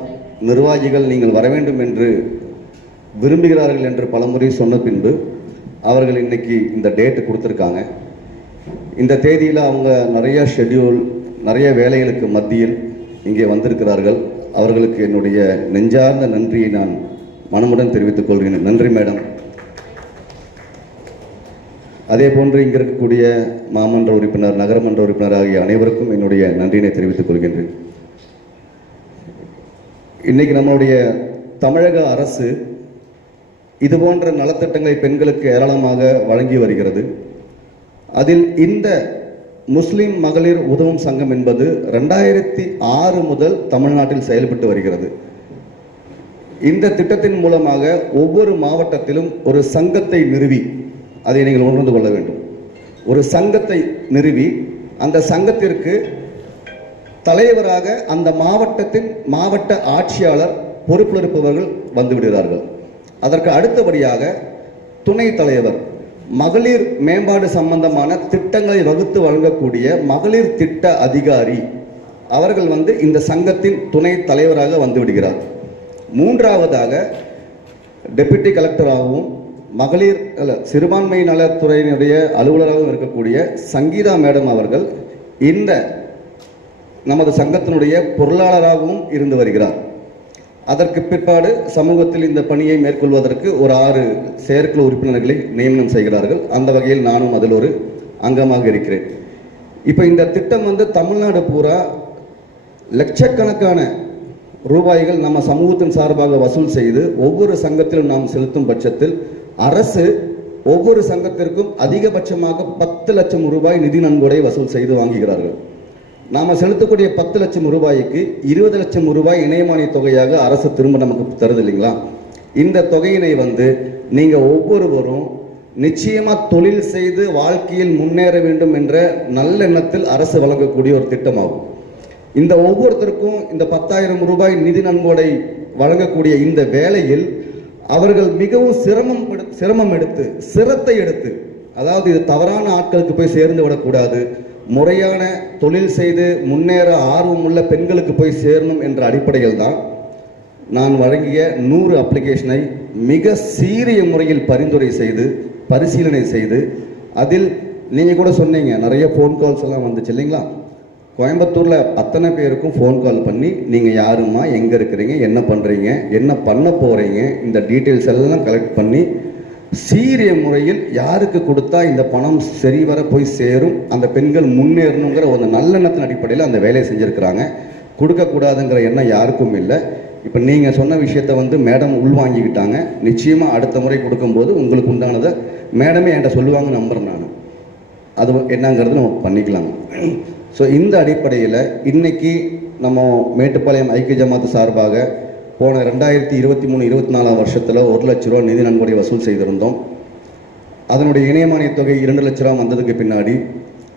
நிர்வாகிகள் நீங்கள் வர வேண்டும் என்று விரும்புகிறார்கள் என்று பலமுறை சொன்ன பின்பு அவர்கள் இன்னைக்கு இந்த டேட்டு கொடுத்துருக்காங்க. இந்த தேதியில் அவங்க நிறைய ஷெட்யூல், நிறைய வேலைகளுக்கு மத்தியில் இங்கே வந்திருக்கிறார்கள். அவர்களுக்கு என்னுடைய நெஞ்சார்ந்த நன்றியை நான் மனமுடன் தெரிவித்துக் கொள்கிறேன். நன்றி மேடம். அதே போன்று இங்கே இருக்கக்கூடிய மாமன்ற உறுப்பினர், நகரமன்ற உறுப்பினர் ஆகிய அனைவருக்கும் என்னுடைய நன்றியினை தெரிவித்துக் கொள்கின்றேன். இன்னைக்கு நம்மளுடைய தமிழக அரசு இது போன்ற நலத்திட்டங்களை பெண்களுக்கு ஏராளமாக வழங்கி வருகிறது. அதில் இந்த முஸ்லிம் மகளிர் உதவும் சங்கம் என்பது 2006 முதல் தமிழ்நாட்டில் செயல்பட்டு வருகிறது. இந்த திட்டத்தின் மூலமாக ஒவ்வொரு மாவட்டத்திலும் ஒரு சங்கத்தை நிறுவி, அதை நீங்கள் உணர்ந்து கொள்ள வேண்டும், ஒரு சங்கத்தை நிறுவி அந்த சங்கத்திற்கு தலைவராக அந்த மாவட்டத்தின் மாவட்ட ஆட்சியாளர் பொறுப்பிலிருப்பவர்கள் வந்துவிடுகிறார்கள். அதற்கு அடுத்தபடியாக துணைத் தலைவர், மகளிர் மேம்பாடு சம்பந்தமான திட்டங்களை வகுத்து வழங்கக்கூடிய மகளிர் திட்ட அதிகாரி அவர்கள் இந்த சங்கத்தின் துணைத் தலைவராக வந்துவிடுகிறார். மூன்றாவதாக டெப்யூட்டி கலெக்டராகவும் மகளிர் சிறுபான்மை நலத்துறையினுடைய அலுவலராகவும் இருக்கக்கூடிய சங்கீதா மேடம் அவர்கள் இந்த நமது சங்கத்தினுடைய பொருளாளராகவும் இருந்து வருகிறார். அதற்கு பிற்பாடு சமூகத்தில் இந்த பணியை மேற்கொள்வதற்கு ஒரு 6 செயற்குழு உறுப்பினர்களை நியமனம் செய்கிறார்கள். அந்த வகையில் நானும் அதில் ஒரு அங்கமாக இருக்கிறேன். இப்போ இந்த திட்டம் தமிழ்நாடு பூரா லட்சக்கணக்கான ரூபாய்கள் நம்ம சமூகத்தின் சார்பாக வசூல் செய்து ஒவ்வொரு சங்கத்திலும் நாம் செலுத்தும் பட்சத்தில் அரசு ஒவ்வொரு சங்கத்திற்கும் அதிகபட்சமாக 10 லட்சம் ரூபாய் நிதி நன்கொடை வசூல் செய்து வாங்குகிறார்கள். நாம் செலுத்தக்கூடிய 10 லட்சம் ரூபாய்க்கு 20 லட்சம் ரூபாய் இணையமானிய தொகையாக அரசு திரும்ப நமக்கு தருது இல்லைங்களா? இந்த தொகையினை நீங்கள் ஒவ்வொருவரும் நிச்சயமாக தொழில் செய்து வாழ்க்கையில் முன்னேற வேண்டும் என்ற நல்லெண்ணத்தில் அரசு வழங்கக்கூடிய ஒரு திட்டமாகும். இந்த ஒவ்வொருத்தருக்கும் இந்த 10,000 ரூபாய் நிதி நன்கொடை வழங்கக்கூடிய இந்த வேளையில் அவர்கள் மிகவும் சிரத்தை எடுத்து, அதாவது இது தவறான ஆட்களுக்கு போய் சேர்ந்து விடக்கூடாது, முறையான தொழில் செய்து முன்னேற ஆர்வமுள்ள பெண்களுக்கு போய் சேரணும் என்ற அடிப்படையில் தான் நான் வழங்கிய 100 அப்ளிகேஷனை மிக சீரிய முறையில் பரிந்துரை செய்து பரிசீலனை செய்து அதில் நீங்கள் கூட சொன்னீங்க நிறைய ஃபோன் கால்ஸ் எல்லாம் வந்துச்சு இல்லைங்களா? கோயம்புத்தூரில் அத்தனை பேருக்கும் ஃபோன் கால் பண்ணி நீங்கள் யாருமா, எங்கே இருக்கிறீங்க, என்ன பண்ணுறீங்க, என்ன பண்ண போகிறீங்க, இந்த டீட்டெயில்ஸ் எல்லாம் கலெக்ட் பண்ணி சீரிய முறையில் யாருக்கு கொடுத்தா இந்த பணம் சரிவர போய் சேரும், அந்த பெண்கள் முன்னேறணுங்கிற ஒரு நல்லெண்ணத்தின் அடிப்படையில் அந்த வேலையை செஞ்சுருக்கிறாங்க. கொடுக்கக்கூடாதுங்கிற எண்ணம் யாருக்கும் இல்லை. இப்போ நீங்கள் சொன்ன விஷயத்த மேடம் உள்வாங்கிக்கிட்டாங்க. நிச்சயமாக அடுத்த முறை கொடுக்கும்போது உங்களுக்கு உண்டானதை மேடமே என்கிட்ட சொல்லுவாங்க, நம்புறேன் நான். அது என்னங்கிறது நம்ம பண்ணிக்கலாங்க. ஸோ இந்த அடிப்படையில் இன்றைக்கி நம்ம மேட்டுப்பாளையம் ஐக்கிய ஜமாத்து சார்பாக போன 2023-24 வருஷத்தில் 1 லட்ச ரூபா நிதி நன்கொடை வசூல் செய்திருந்தோம். அதனுடைய இணையமானிய தொகை 2 லட்ச ரூபா வந்ததுக்கு பின்னாடி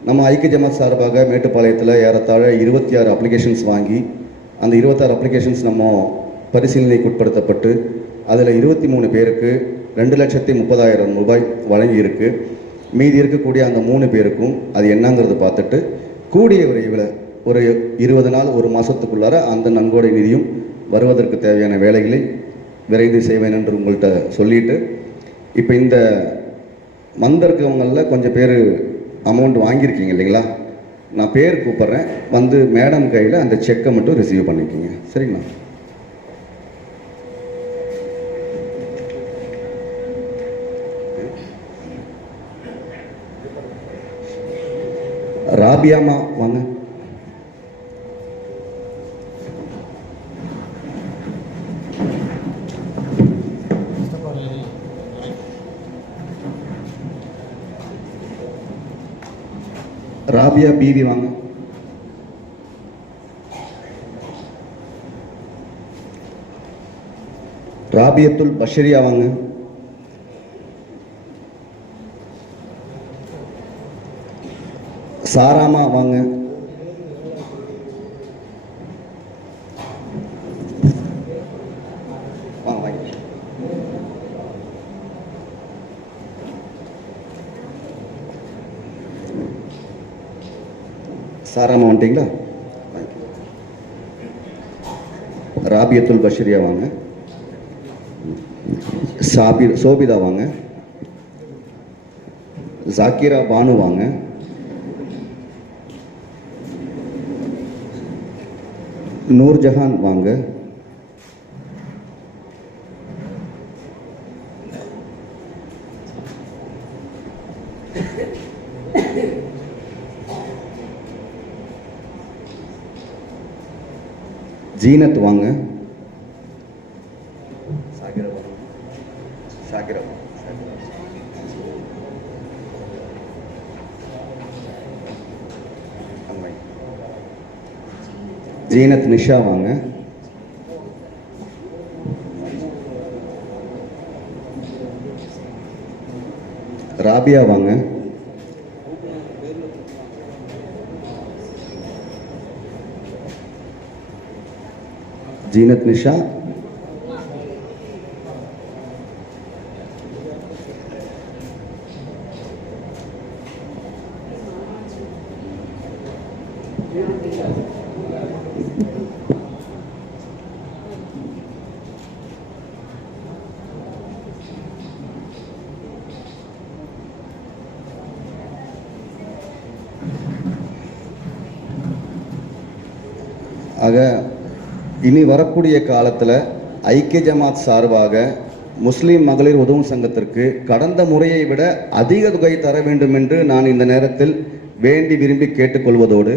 நம்ம ஐக்கிய ஜமாத் சார்பாக மேட்டுப்பாளையத்தில் ஏறத்தாழ 26 அப்ளிகேஷன்ஸ் வாங்கி அந்த 26 அப்ளிகேஷன்ஸ் நம்ம பரிசீலனைக்கு உட்படுத்தப்பட்டு அதில் 23 பேருக்கு 2,30,000 ரூபாய் வழங்கியிருக்கு. மீதி இருக்கக்கூடிய அந்த 3 பேருக்கும் அது என்னங்கிறது பார்த்துட்டு கூடிய விரைவில் ஒரு 20 நாள் 1 மாதத்துக்குள்ளார அந்த நன்கொடை நிதியும் வருவதற்கு தேவையான வேலைகளை விரைந்து செய்வேன் என்று உங்கள்கிட்ட சொல்லிட்டு, இப்போ இந்த வந்திருக்கவங்களில் கொஞ்சம் பேர் அமௌண்ட் வாங்கியிருக்கீங்க இல்லைங்களா? நான் பேர் கூப்பிட்றேன், மேடம் கையில் அந்த செக்கை மட்டும் ரிசீவ் பண்ணிக்கோங்க. சரிங்களா? ராபியாமா வாங்க. ராபியா பிவி வாங்க. ராபியத்துல் பஷரியா வாங்க. சாராமா வாங்க. சாராமா வந்துட்டீங்களா? ராபியத்துல் பஷரியா வாங்க. சோபிதா வாங்க. ஜாக்கிரா பானு வாங்க. நூர்ஜஹான் வாங்க. ஜீனத் வாங்க. ஜீனத் நிஷா வாங்க. ராபியா வாங்க. ஜீனத் நிஷா. ஆக இனி வரக்கூடிய காலத்தில் ஐக்கிய ஜமாத் சார்பாக முஸ்லீம் மகளிர் உதவும் சங்கத்திற்கு கடந்த முறையை விட அதிக தொகை தர வேண்டும் என்று நான் இந்த நேரத்தில் வேண்டி விரும்பி கேட்டுக்கொள்வதோடு,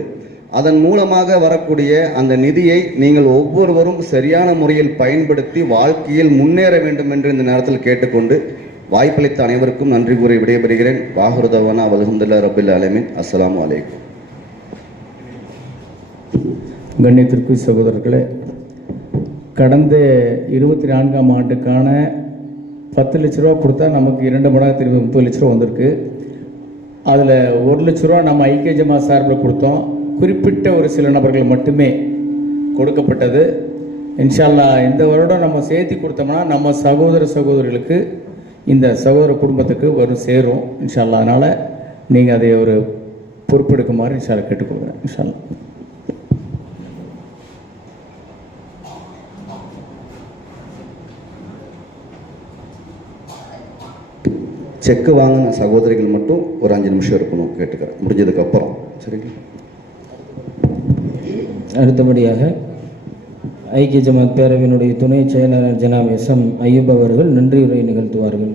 அதன் மூலமாக வரக்கூடிய அந்த நிதியை நீங்கள் ஒவ்வொருவரும் சரியான முறையில் பயன்படுத்தி வாழ்க்கையில் முன்னேற வேண்டும் என்று இந்த நேரத்தில் கேட்டுக்கொண்டு வாய்ப்பளித்த அனைவருக்கும் நன்றி கூறி விடைபெறுகிறேன். வாஹுருதவானா அல்ஹம்துலில்லாஹி ரப்பில் ஆலமீன். அஸ்ஸலாமு அலைக்கும். கண்ணியத்திற்கு சகோதரர்களே, கடந்த 24ஆம் ஆண்டுக்கான 10 லட்ச ரூபா கொடுத்தா நமக்கு 2 மடங்கு திரும்பி 30 லட்ச ரூபா வந்திருக்கு. அதில் 1 லட்ச ரூபா நம்ம ஐக்கிய ஜமாத் சார்பில் கொடுத்தோம். குறிப்பிட்ட ஒரு சில நபர்கள் மட்டுமே கொடுக்கப்பட்டது. இன்ஷா அல்லாஹ் இந்த வருடம் நம்ம சேர்த்து கொடுத்தோம்னா நம்ம சகோதர சகோதரிகளுக்கு, இந்த சகோதர குடும்பத்துக்கு வரும் சேரும் இன்ஷா அல்லாஹ். அதனால் நீங்கள் அதை ஒரு பொறுப்பெடுக்குமாறு இன்ஷா அல்லாஹ் கேட்டுக்கொள்கிறேன். இன்ஷா அல்லாஹ். செக்கு வாங்கின சகோதரிகள் மட்டும் ஒரு 5 நிமிஷம் இருக்கணும் கேட்டுக்கிறேன், முடிஞ்சதுக்கப்புறம். சரிங்களா? அடுத்தபடியாக ஐக்கிய ஜமாத் பேரவையினுடைய துணை செயலாளர் ஜனாப் SM ஐயூப் அவர்கள் நன்றியுரை நிகழ்த்துவார்கள்.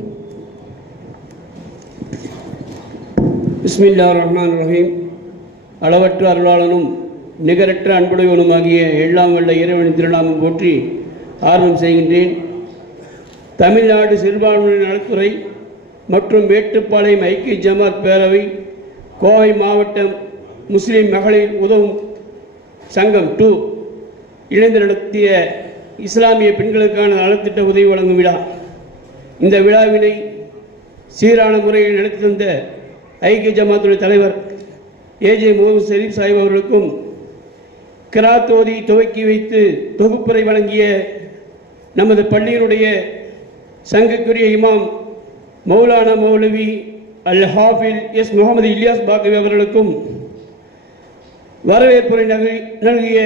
பிஸ்மில்லாஹிர் ரஹ்மானிர் ரஹீம். அளவற்ற அருளாளனும் நிகரற்ற அன்புடையவனுமாகிய எல்லாம் வல்ல இறைவனின் திருநாமம் போற்றி ஆரம்பம் செய்கின்றேன். தமிழ்நாடு சிறுபான்மையினர் நலத்துறை மற்றும் மேட்டுப்பாளையம் ஐக்கிய ஜமாத் பேரவை, கோவை மாவட்டம் முஸ்லீம் மகளிர் உதவும் சங்கம் 2 இணைந்து நடத்திய இஸ்லாமிய பெண்களுக்கான நலத்திட்ட உதவி வழங்கும் விழா. இந்த விழாவினை சீரான முறையில் நடத்தி தந்த ஐக்கிய ஜமாத்துடைய தலைவர் AJ முகமது ஷரீப் சாஹிப் அவர்களுக்கும், கிராத் ஓதி துவக்கி வைத்து தொகுப்புரை வழங்கிய நமது பள்ளியினுடைய சங்கக்குரிய இமாம் மௌலானா மௌலவி அல்-ஹாஃபில் S முகமது இலியாஸ் பாக்கவி அவர்களுக்கும், வரவேற்புரை நல்கிய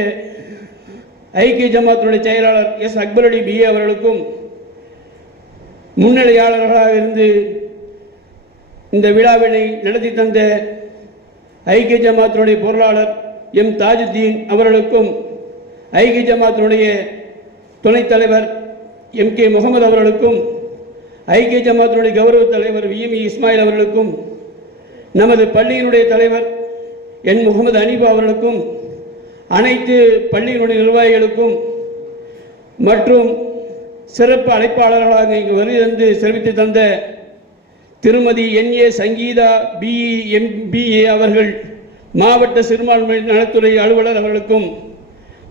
ஐக்கிய ஜமாத்துடைய செயலாளர் S அக்பர் அலி BA அவர்களுக்கும், முன்னிலையாளர்களாக இருந்து இந்த விழாவினை நடத்தி தந்த ஐக்கிய ஜமாத்தினுடைய பொருளாளர் M தாஜுத்தீன் அவர்களுக்கும், ஐக்கிய ஜமாத்தினுடைய துணைத் தலைவர் MK முகமது அவர்களுக்கும், ஐக்கிய ஜமாத்தினுடைய கௌரவ தலைவர் VME இஸ்மாயில் அவர்களுக்கும், நமது பள்ளியினுடைய தலைவர் N முகமது அனீபா அவர்களுக்கும், அனைத்து பள்ளியினுடைய நிர்வாகிகளுக்கும் மற்றும் சிறப்பு அழைப்பாளர்களாக இங்கு வருகை தந்து சிறப்பித்து தந்த திருமதி NA சங்கீதா BE MBA அவர்கள், மாவட்ட சிறுபான்மை நலத்துறை அலுவலர் அவர்களுக்கும்,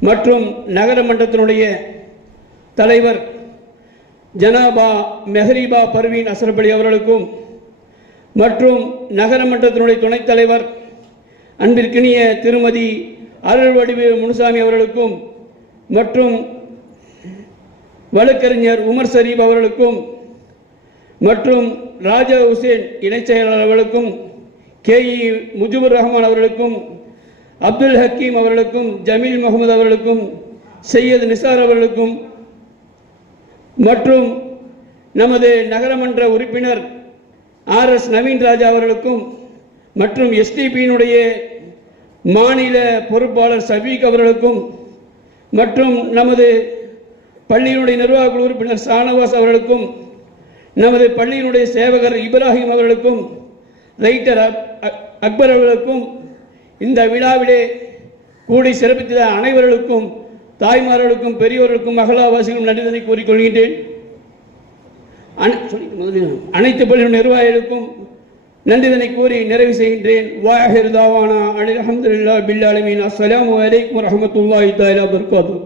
மற்றும் நகர மன்றத்தினுடைய தலைவர் ஜனாபா மெஹரிபா பர்வீன் அஸ்ரப் அலி அவர்களுக்கும், மற்றும் நகர மன்றத்தினுடைய துணைத் தலைவர் அன்பிற்கினிய திருமதி அருள்வடிவு முனுசாமி அவர்களுக்கும், மற்றும் வழக்கறிஞர் உமர் ஷரீப் அவர்களுக்கும், மற்றும் ராஜா ஹுசேன் இணைச் செயலாளர் அவர்களுக்கும், KE முஜிபுர் ரஹ்மான் அவர்களுக்கும், அப்துல் ஹக்கீம் அவர்களுக்கும், ஜமீல் முகமது அவர்களுக்கும், சையத் நிசார் அவர்களுக்கும், மற்றும் நமது நகரமன்ற உறுப்பினர் RS நவீன் ராஜா அவர்களுக்கும், மற்றும் STPயினுடைய மாநில பொறுப்பாளர் சபீக் அவர்களுக்கும், மற்றும் நமது பள்ளியினுடைய நிர்வாக உறுப்பினர் ஷானவாஸ் அவர்களுக்கும், நமது பள்ளியினுடைய சேவகர் இப்ராஹிம் அவர்களுக்கும், ரைட்டர் அக்பர் அவர்களுக்கும், இந்த விழாவிலே கூடி சிறப்பித்த அனைவர்களுக்கும், தாய்மார்களுக்கும், பெரியோர்களுக்கும், மகளாவாசிகளும் நன்றிதனை கூறிக்கொள்கின்றேன். அனைத்து பள்ளியின் நிர்வாகிகளுக்கும் நன்றிதனை கூறி நிறைவு செய்கின்றேன். வாஹிர் தாவானா அல்ஹம்துலில்லாஹி பில் ஆலமீன். அஸ்ஸலாமு அலைக்கும் வரஹ்மத்துல்லாஹி தஆலா வபரகாத்துஹு.